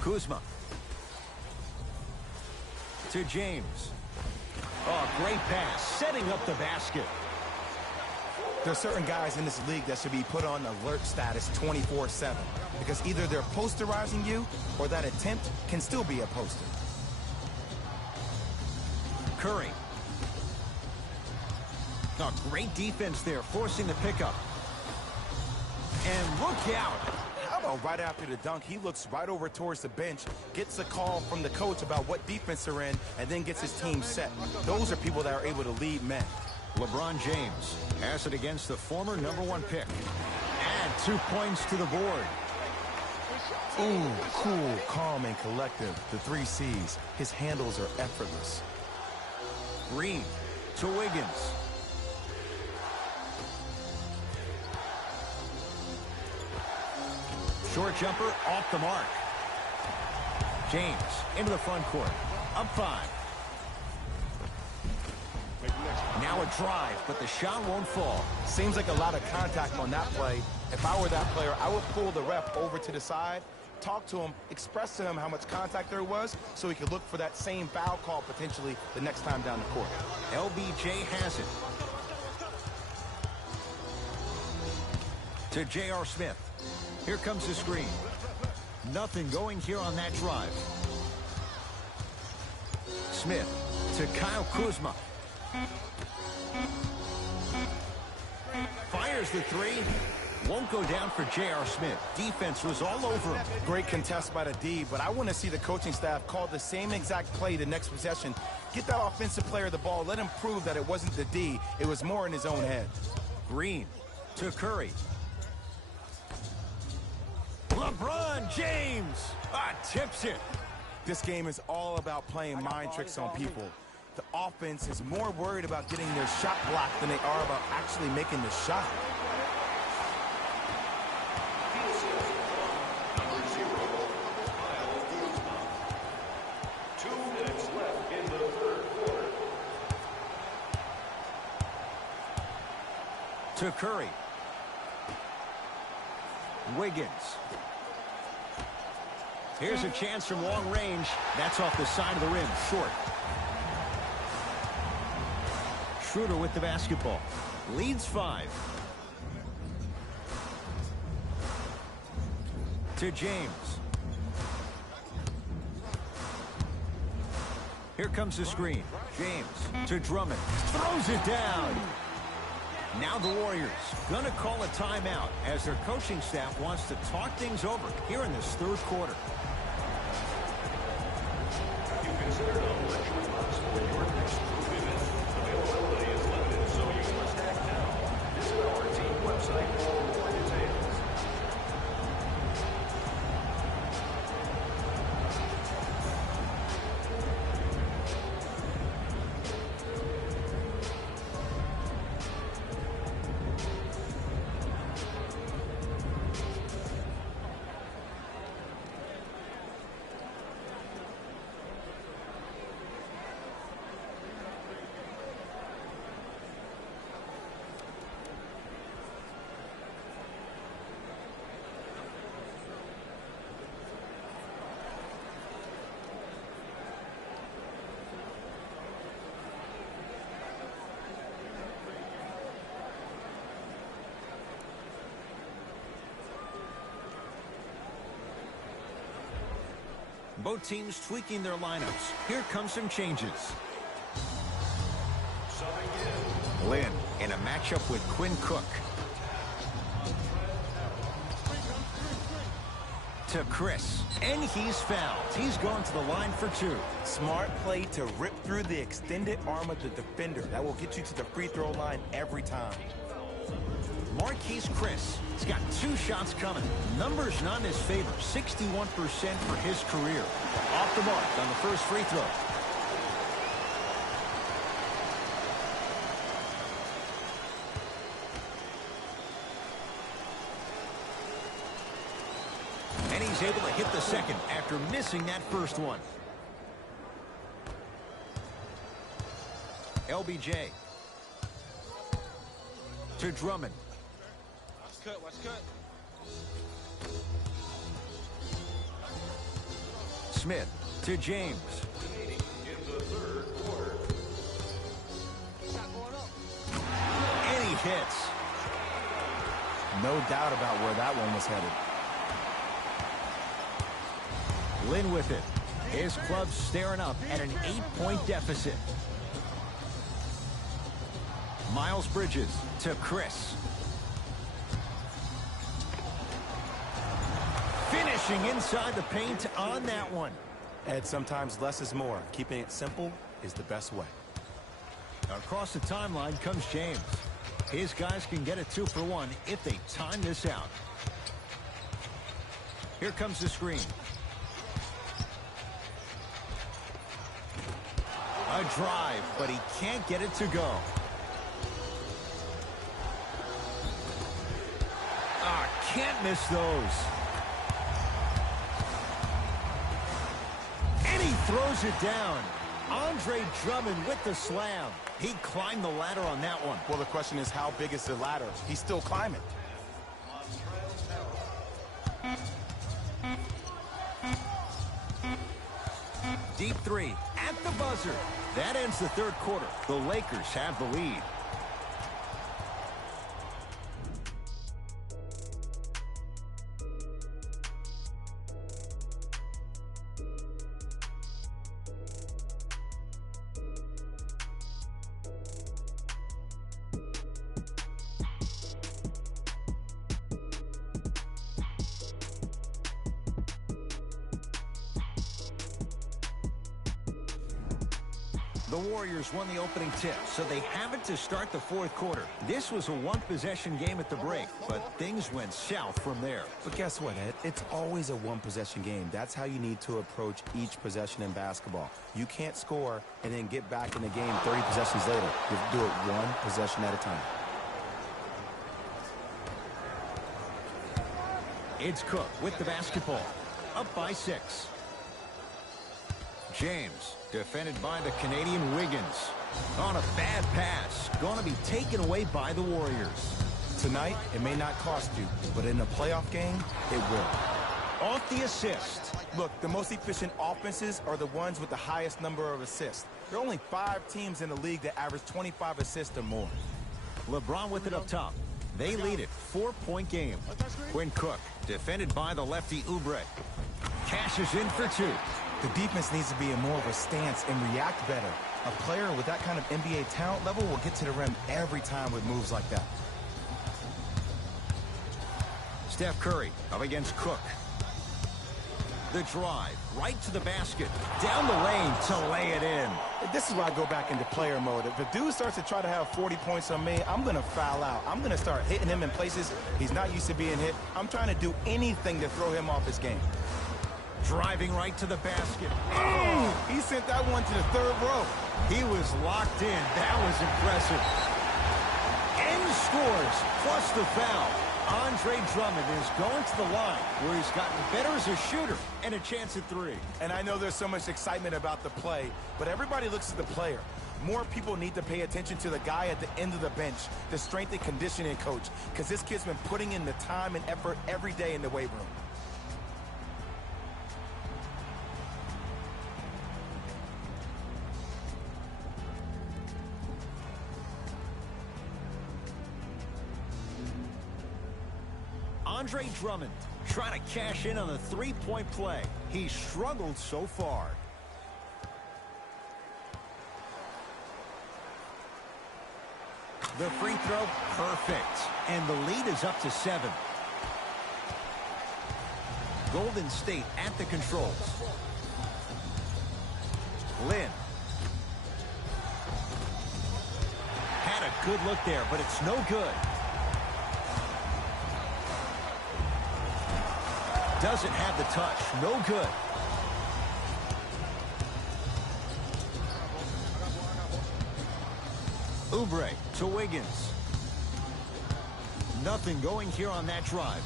Kuzma. To James. Oh, great pass. Setting up the basket. There are certain guys in this league that should be put on alert status 24/7 because either they're posterizing you or that attempt can still be a poster. Curry. Oh, great defense there, forcing the pickup. And look out. How about right after the dunk, he looks right over towards the bench, gets a call from the coach about what defense they're in, and then gets his team set. Those are people that are able to lead men. LeBron James has it against the former #1 pick. Add 2 points to the board. Ooh, cool, calm, and collective. The 3 C's. His handles are effortless. Green to Wiggins. Short jumper off the mark. James into the front court. Up 5. Now a drive, but the shot won't fall. Seems like a lot of contact on that play. If I were that player, I would pull the ref over to the side, talk to him, express to him how much contact there was so he could look for that same foul call potentially the next time down the court. LBJ has it. To J.R. Smith. Here comes the screen. Nothing going here on that drive. Smith to Kyle Kuzma. Fires the 3. Won't go down for J.R. Smith. Defense was all over him. Great contest by the D, but I want to see the coaching staff call the same exact play the next possession. Get that offensive player the ball. Let him prove that it wasn't the D. It was more in his own head. Green to Curry. LeBron James tips it. This game is all about playing mind tricks on people. The offense is more worried about getting their shot blocked than they are about actually making the shot. Number 0, Kyle Kuzma. 2 minutes left in the third quarter. To Curry. Wiggins. Here's a chance from long range. That's off the side of the rim, short. Schroeder with the basketball. Leads 5. To James. Here comes the screen. James to Drummond. Throws it down. Now the Warriors gonna call a timeout as their coaching staff wants to talk things over here in this third quarter. You considered a lecture box for your next group event. Availability is limited, so you must act now. Visit our team website for more details. Both teams tweaking their lineups. Here comes some changes. Lynn in a matchup with Quinn Cook. To Chris. And he's fouled. He's going to the line for 2. Smart play to rip through the extended arm of the defender. That will get you to the free throw line every time. Marquise Chris. He's got 2 shots coming. Numbers not in his favor. 61% for his career. Off the mark on the first free throw. And he's able to hit the second after missing that first one. LBJ. To Drummond. Watch cut. Smith to James. In the third quarter. And he hits. No doubt about where that one was headed. Lynn with it. His club's staring up at an 8-point deficit. Miles Bridges to Chris. Finishing inside the paint on that one. Ed, sometimes less is more. Keeping it simple is the best way. Across the timeline comes James. His guys can get a 2-for-1 if they time this out. Here comes the screen. A drive, but he can't get it to go. Can't miss those. throws it down. Andre Drummond with the slam. He climbed the ladder on that one. Well, the question is, how big is the ladder? He's still climbing. Deep three at the buzzer. That ends the third quarter. The Lakers have the lead. The Warriors won the opening tip, so they have it to start the fourth quarter. This was a one-possession game at the break, but things went south from there. But guess what, Ed? It's always a one-possession game. That's how you need to approach each possession in basketball. You can't score and then get back in the game 30 possessions later. You have to do it one possession at a time. It's Cook with the basketball, up by 6. James, defended by the Canadian Wiggins. On a bad pass, going to be taken away by the Warriors. Tonight, it may not cost you, but in a playoff game, it will. Off the assist. Look, the most efficient offenses are the ones with the highest number of assists. There are only 5 teams in the league that average 25 assists or more. LeBron with it up top. They lead it, 4-point game. Quinn Cook, defended by the lefty Oubre. Cashes in for 2. The defense needs to be in more of a stance and react better. A player with that kind of NBA talent level will get to the rim every time with moves like that. Steph Curry up against Cook. The drive, right to the basket. Down the lane to lay it in. This is why I go back into player mode. If the dude starts to try to have 40 points on me, I'm going to foul out. I'm going to start hitting him in places he's not used to being hit. I'm trying to do anything to throw him off his game. Driving right to the basket. Oh, he sent that one to the third row. He was locked in. That was impressive. And scores, plus the foul. Andre Drummond is going to the line where he's gotten better as a shooter and a chance at 3. And I know there's so much excitement about the play, but everybody looks at the player. More people need to pay attention to the guy at the end of the bench, the strength and conditioning coach, because this kid's been putting in the time and effort every day in the weight room. Andre Drummond trying to cash in on the 3-point play. He struggled so far. The free throw, perfect. And the lead is up to 7. Golden State at the controls. Lynn. Had a good look there, but it's no good. Doesn't have the touch. No good. Oubre to Wiggins. Nothing going here on that drive.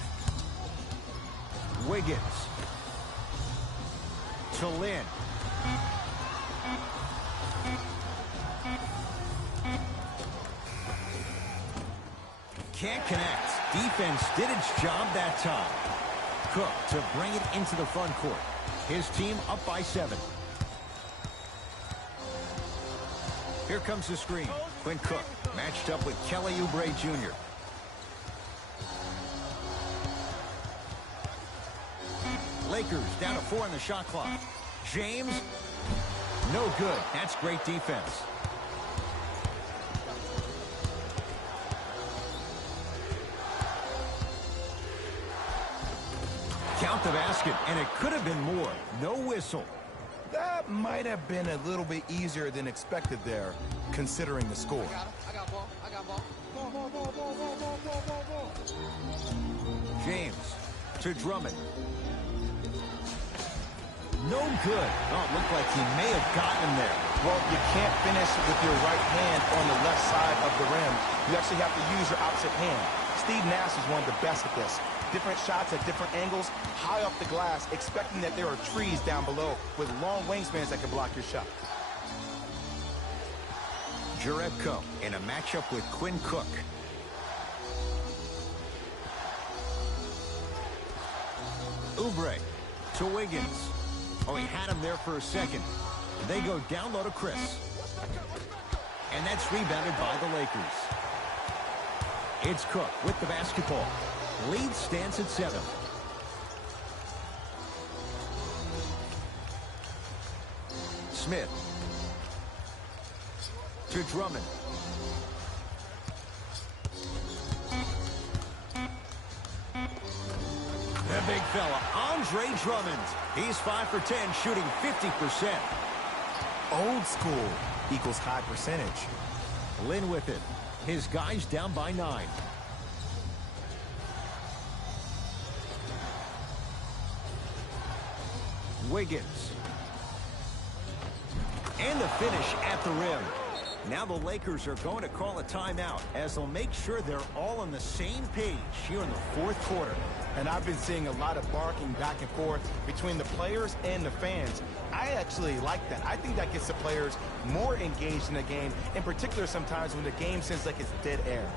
Wiggins to Lynn. Can't connect. Defense did its job that time. Cook to bring it into the front court. His team up by 7. Here comes the screen. Quinn Cook matched up with Kelly Oubre Jr. Lakers down to 4 on the shot clock. James, no good. That's great defense. Count the basket, and it could have been more. No whistle. That might have been a little bit easier than expected there, considering the score. I got ball. James to Drummond. No good. Oh, it looked like he may have gotten him there. Well, you can't finish with your right hand on the left side of the rim. You actually have to use your opposite hand. Steve Nash is one of the best at this. different shots at different angles, high off the glass, expecting that there are trees down below with long wingspans that can block your shot. Jerebko in a matchup with Quinn Cook. Oubre to Wiggins. Oh, he had him there for a second. They go down low to Chris. And that's rebounded by the Lakers. It's Cook with the basketball. Lead stands at 7. Smith to Drummond. The big fella, Andre Drummond. He's 5 for 10, shooting 50%. Old school equals high percentage. Lynn with it. His guys down by 9. Wiggins. And the finish at the rim. Now the Lakers are going to call a timeout as they'll make sure they're all on the same page here in the fourth quarter. And I've been seeing a lot of barking back and forth between the players and the fans. I actually like that. I think that gets the players more engaged in the game, in particular sometimes when the game seems like it's dead air.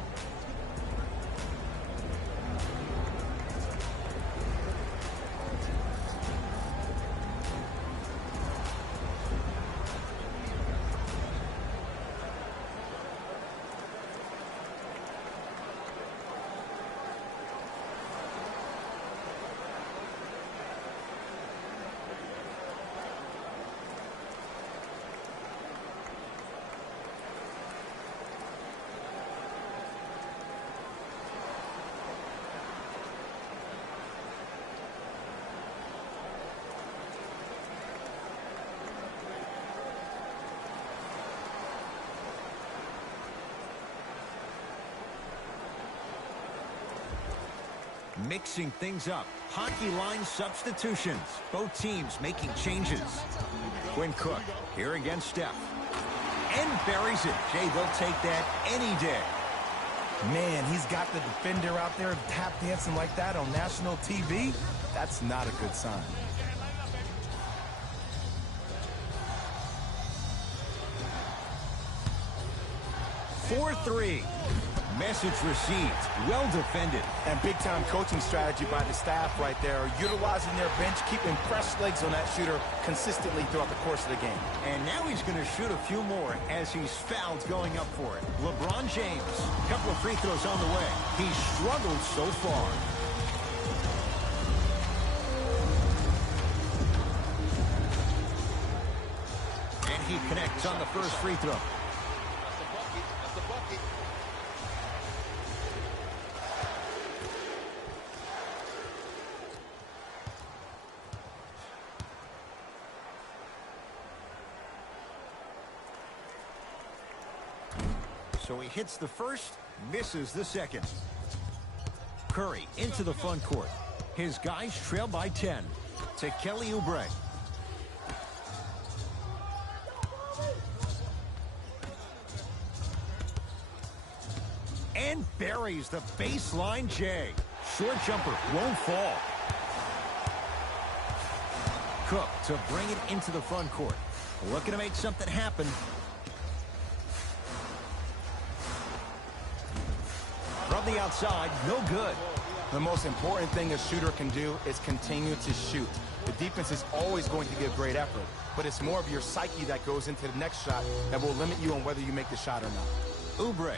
Mixing things up. Hockey line substitutions. Both teams making changes. Quinn Cook here against Steph. And buries it. Jay, they'll take that any day. Man, he's got the defender out there tap dancing like that on national TV. That's not a good sign. For 3. Message received. Well defended. And big-time coaching strategy by the staff right there, utilizing their bench, keeping fresh legs on that shooter consistently throughout the course of the game. And now he's going to shoot a few more as he's fouled going up for it. LeBron James, a couple of free throws on the way. He's struggled so far. And he connects on the first free throw. So he hits the first, misses the second. Curry into the front court. His guys trail by 10 to Kelly Oubre. And buries the baseline J. Short jumper won't fall. Cook to bring it into the front court. Looking to make something happen. From the outside, no good. The most important thing a shooter can do is continue to shoot. The defense is always going to give great effort, but it's more of your psyche that goes into the next shot that will limit you on whether you make the shot or not. Oubre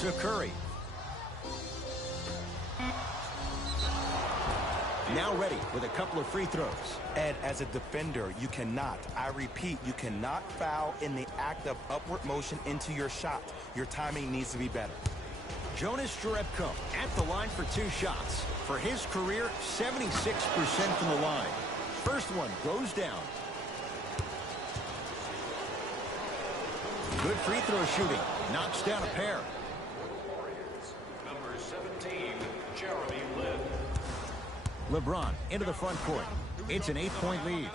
to Curry. Now ready with a couple of free throws. Ed, as a defender, you cannot, I repeat, you cannot foul in the act of upward motion into your shot. Your timing needs to be better. Jonas Jerebko at the line for 2 shots. For his career, 76% from the line. First one goes down. Good free throw shooting. Knocks down a pair. Number 17, Jeremy Lin. LeBron into the front court. It's an 8-point lead.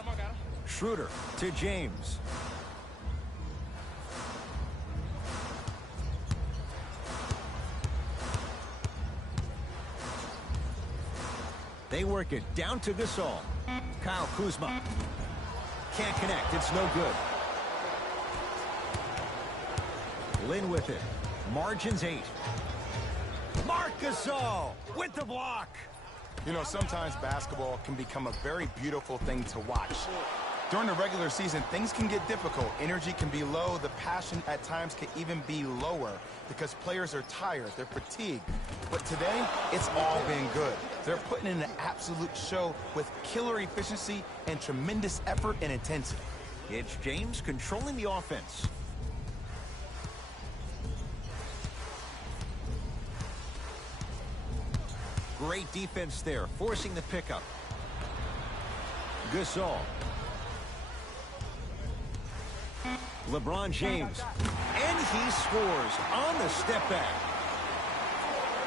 Schroeder to James. They work it down to Gasol. Kyle Kuzma. Can't connect. It's no good. Lin with it. Margins 8. Marc Gasol with the block. You know, sometimes basketball can become a very beautiful thing to watch. During the regular season, things can get difficult. Energy can be low. The passion at times can even be lower because players are tired. They're fatigued. But today, it's all been good. They're putting in an absolute show with killer efficiency and tremendous effort and intensity. It's James controlling the offense. Great defense there, forcing the pickup. Gasol. LeBron James. And he scores on the step back.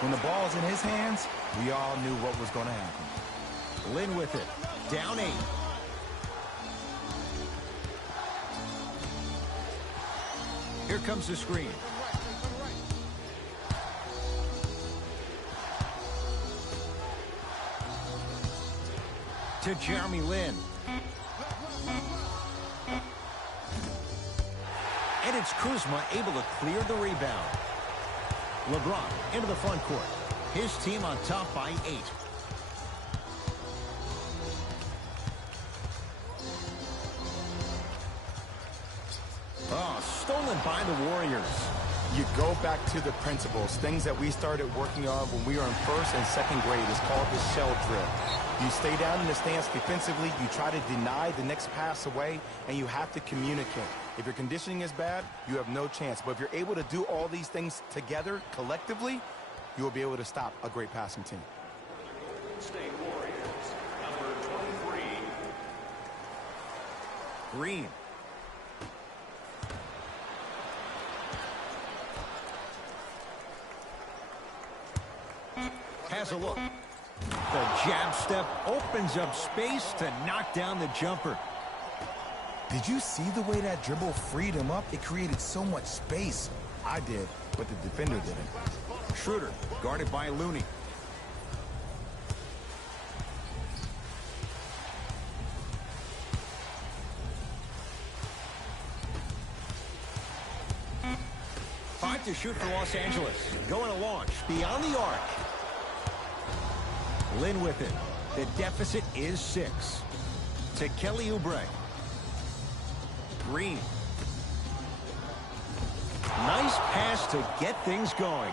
When the ball's in his hands, we all knew what was going to happen. Lin with it. Down 8. Here comes the screen. To Jeremy Lin. And it's Kuzma able to clear the rebound. LeBron into the front court. His team on top by 8. Oh, stolen by the Warriors. You go back to the principles, things that we started working on when we were in first and second grade. It's called the shell drill. You stay down in the stance defensively, you try to deny the next pass away, and you have to communicate. If your conditioning is bad, you have no chance. But if you're able to do all these things together, collectively, you will be able to stop a great passing team. State Warriors, number 23. Green. Has a look. The jab step opens up space to knock down the jumper. Did you see the way that dribble freed him up? It created so much space. I did, but the defender didn't. Schroeder guarded by Looney. Five to shoot for Los Angeles. Going to launch beyond the arc. Lin with it. The deficit is 6. To Kelly Oubre. Green. Nice pass to get things going.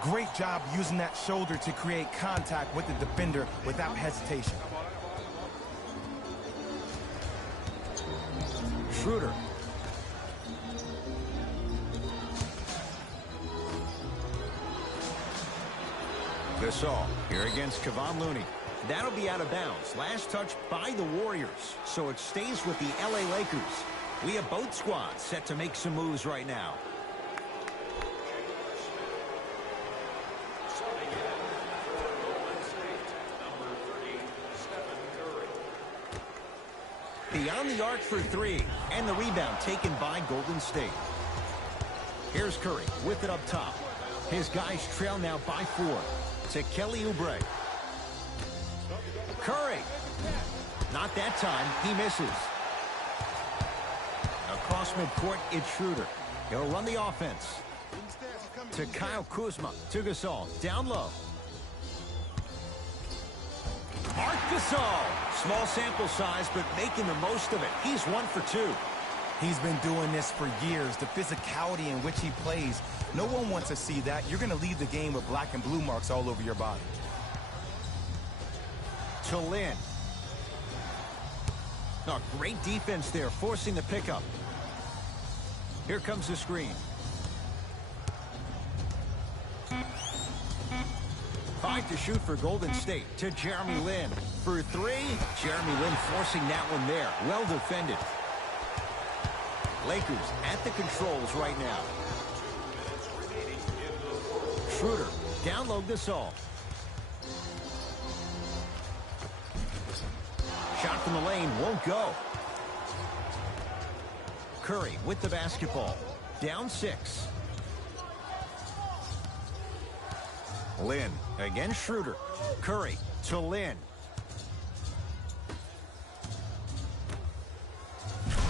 Great job using that shoulder to create contact with the defender without hesitation. Schroeder. Gasol here against Kevon Looney. That'll be out of bounds. Last touch by the Warriors. So it stays with the LA Lakers. We have both squads set to make some moves right now. Subbing in for Golden State, number 30, Stephen Curry. Beyond the arc for 3. And the rebound taken by Golden State. Here's Curry with it up top. His guys trail now by 4. To Kelly Oubre. Curry. Not that time. He misses. Across midcourt, it's Schroeder. He'll run the offense. To Kyle Kuzma. To Gasol. Down low. Marc Gasol. Small sample size, but making the most of it. He's 1 for 2. He's been doing this for years. The physicality in which he plays. No one wants to see that. You're going to leave the game with black and blue marks all over your body. To Lin. Oh, great defense there, forcing the pickup. Here comes the screen. 5 to shoot for Golden State. To Jeremy Lin. For 3, Jeremy Lin forcing that one there. Well defended. Lakers at the controls right now. Schroeder, down low Gasol. Shot from the lane, won't go. Curry with the basketball. Down 6. Lynn against Schroeder. Curry to Lynn.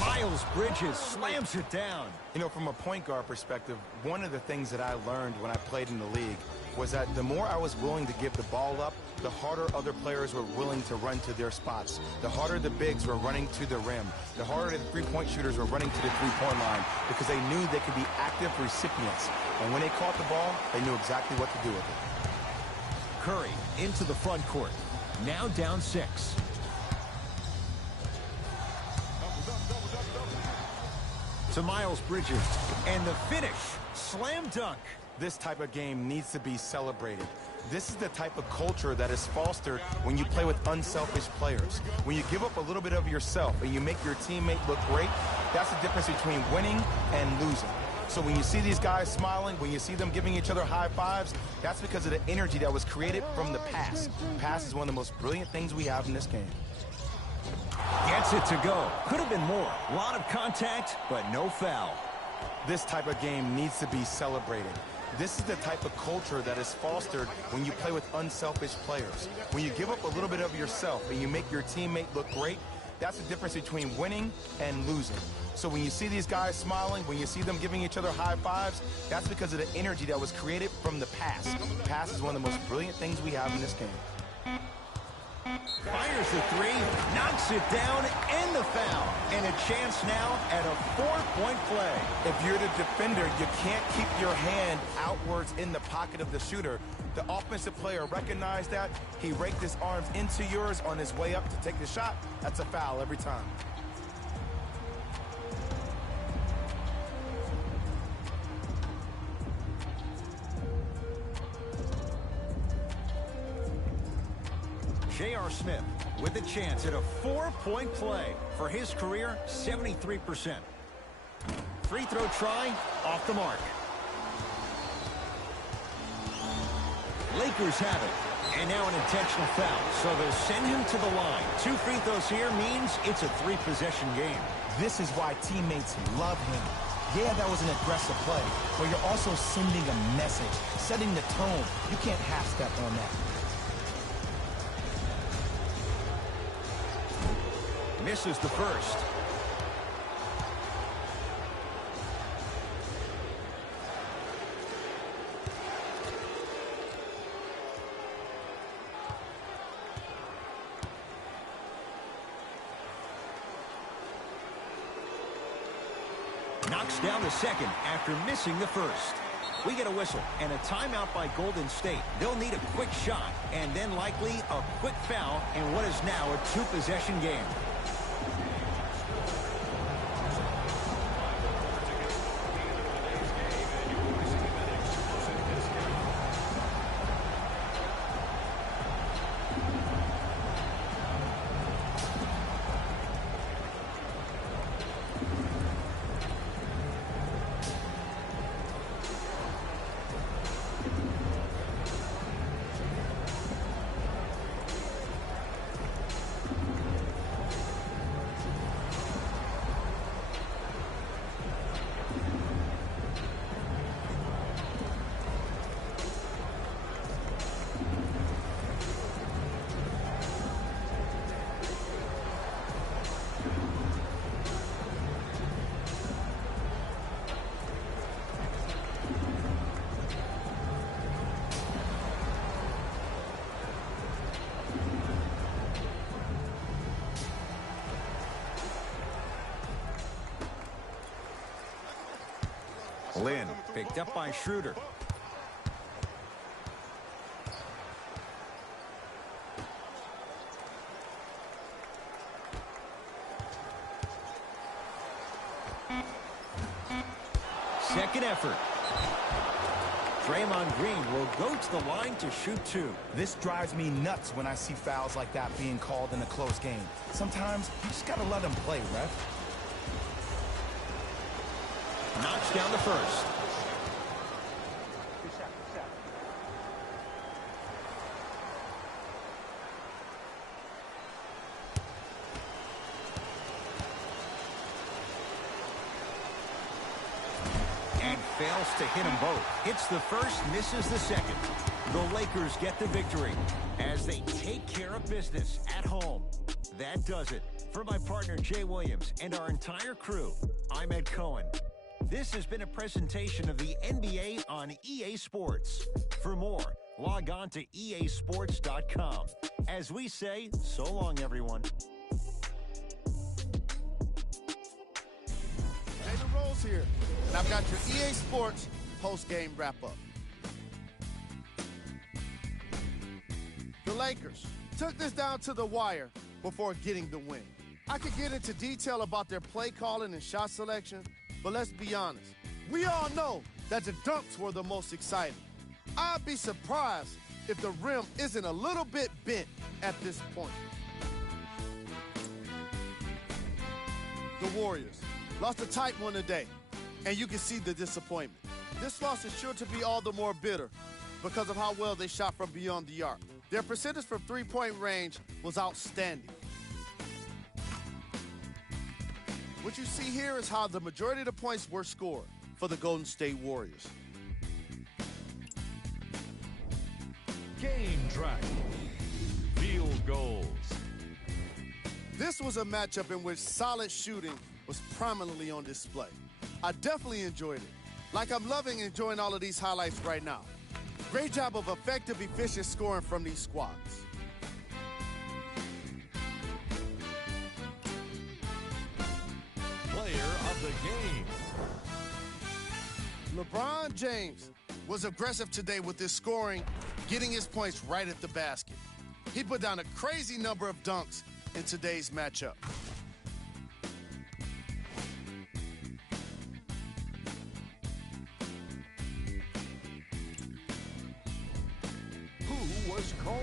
Miles Bridges slams it down. You know, from a point guard perspective, one of the things that I learned when I played in the league was that the more I was willing to give the ball up, the harder other players were willing to run to their spots. The harder the bigs were running to the rim. The harder the three-point shooters were running to the three-point line because they knew they could be active recipients. And when they caught the ball, they knew exactly what to do with it. Curry into the front court. Now down 6. To Miles Bridges. And the finish. Slam dunk. This type of game needs to be celebrated. This is the type of culture that is fostered when you play with unselfish players. When you give up a little bit of yourself and you make your teammate look great, that's the difference between winning and losing. So when you see these guys smiling, when you see them giving each other high fives, that's because of the energy that was created from the pass. Pass is one of the most brilliant things we have in this game. Gets it to go. Could have been more. A lot of contact, but no foul. This type of game needs to be celebrated. This is the type of culture that is fostered when you play with unselfish players. When you give up a little bit of yourself and you make your teammate look great, that's the difference between winning and losing. So when you see these guys smiling, when you see them giving each other high fives, that's because of the energy that was created from the pass. Pass is one of the most brilliant things we have in this game. Fires the 3, knocks it down, and the foul. And a chance now at a 4-point play. If you're the defender, you can't keep your hand outwards in the pocket of the shooter. The offensive player recognized that. He raked his arms into yours on his way up to take the shot. That's a foul every time. J.R. Smith with a chance at a 4-point play. For his career, 73%. Free throw try, off the mark. Lakers have it. And now an intentional foul. So they'll send him to the line. 2 free throws here means it's a 3-possession game. This is why teammates love him. Yeah, that was an aggressive play, but you're also sending a message, setting the tone. You can't half-step on that. Misses the first. Knocks down the second after missing the first. We get a whistle and a timeout by Golden State. They'll need a quick shot and then likely a quick foul in what is now a 2-possession game. Lynn picked up by Schroeder. Second effort. Draymond Green will go to the line to shoot 2. This drives me nuts when I see fouls like that being called in a close game. Sometimes you just gotta let them play, ref. Knocks down the first. And fails to hit them both. Hits the first, misses the second. The Lakers get the victory as they take care of business at home. That does it. For my partner, Jay Williams, and our entire crew, I'm Ed Cohen. This has been a presentation of the NBA on EA Sports. For more, log on to easports.com. As we say, so long, everyone. Jalen Rose here, and I've got your EA Sports post-game wrap-up. The Lakers took this down to the wire before getting the win. I could get into detail about their play calling and shot selection, but let's be honest. We all know that the dunks were the most exciting. I'd be surprised if the rim isn't a little bit bent at this point. The Warriors lost a tight one today, and you can see the disappointment. This loss is sure to be all the more bitter because of how well they shot from beyond the arc. Their percentage from three-point range was outstanding. What you see here is how the majority of the points were scored for the Golden State Warriors. Game track. Field goals. This was a matchup in which solid shooting was prominently on display. I definitely enjoyed it, like I'm loving enjoying all of these highlights right now. Great job of effective, efficient scoring from these squads. Player of the game. LeBron James was aggressive today with his scoring, getting his points right at the basket. He put down a crazy number of dunks in today's matchup. Who was cold?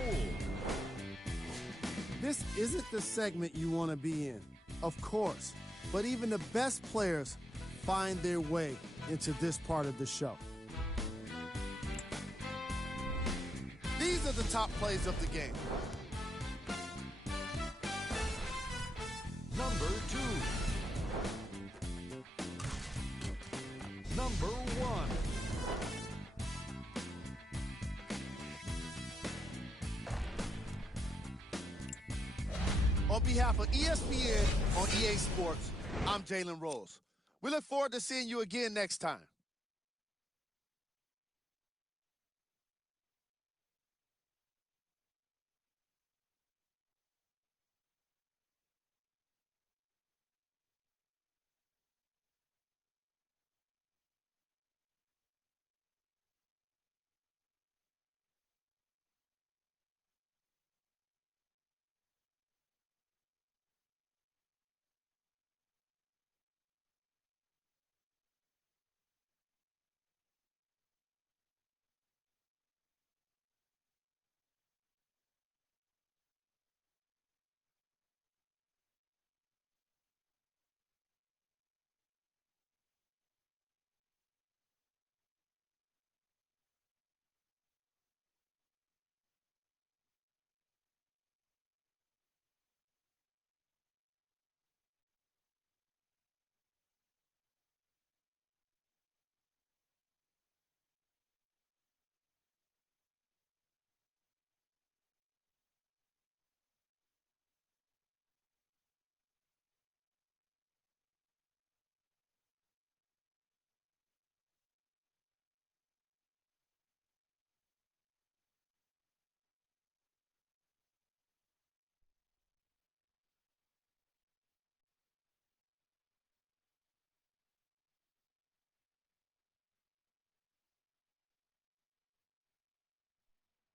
This isn't the segment you want to be in, of course, but even the best players find their way into this part of the show. These are the top plays of the game. Number 2. Number 1. On behalf of ESPN on EA Sports, I'm Jalen Rose. We look forward to seeing you again next time.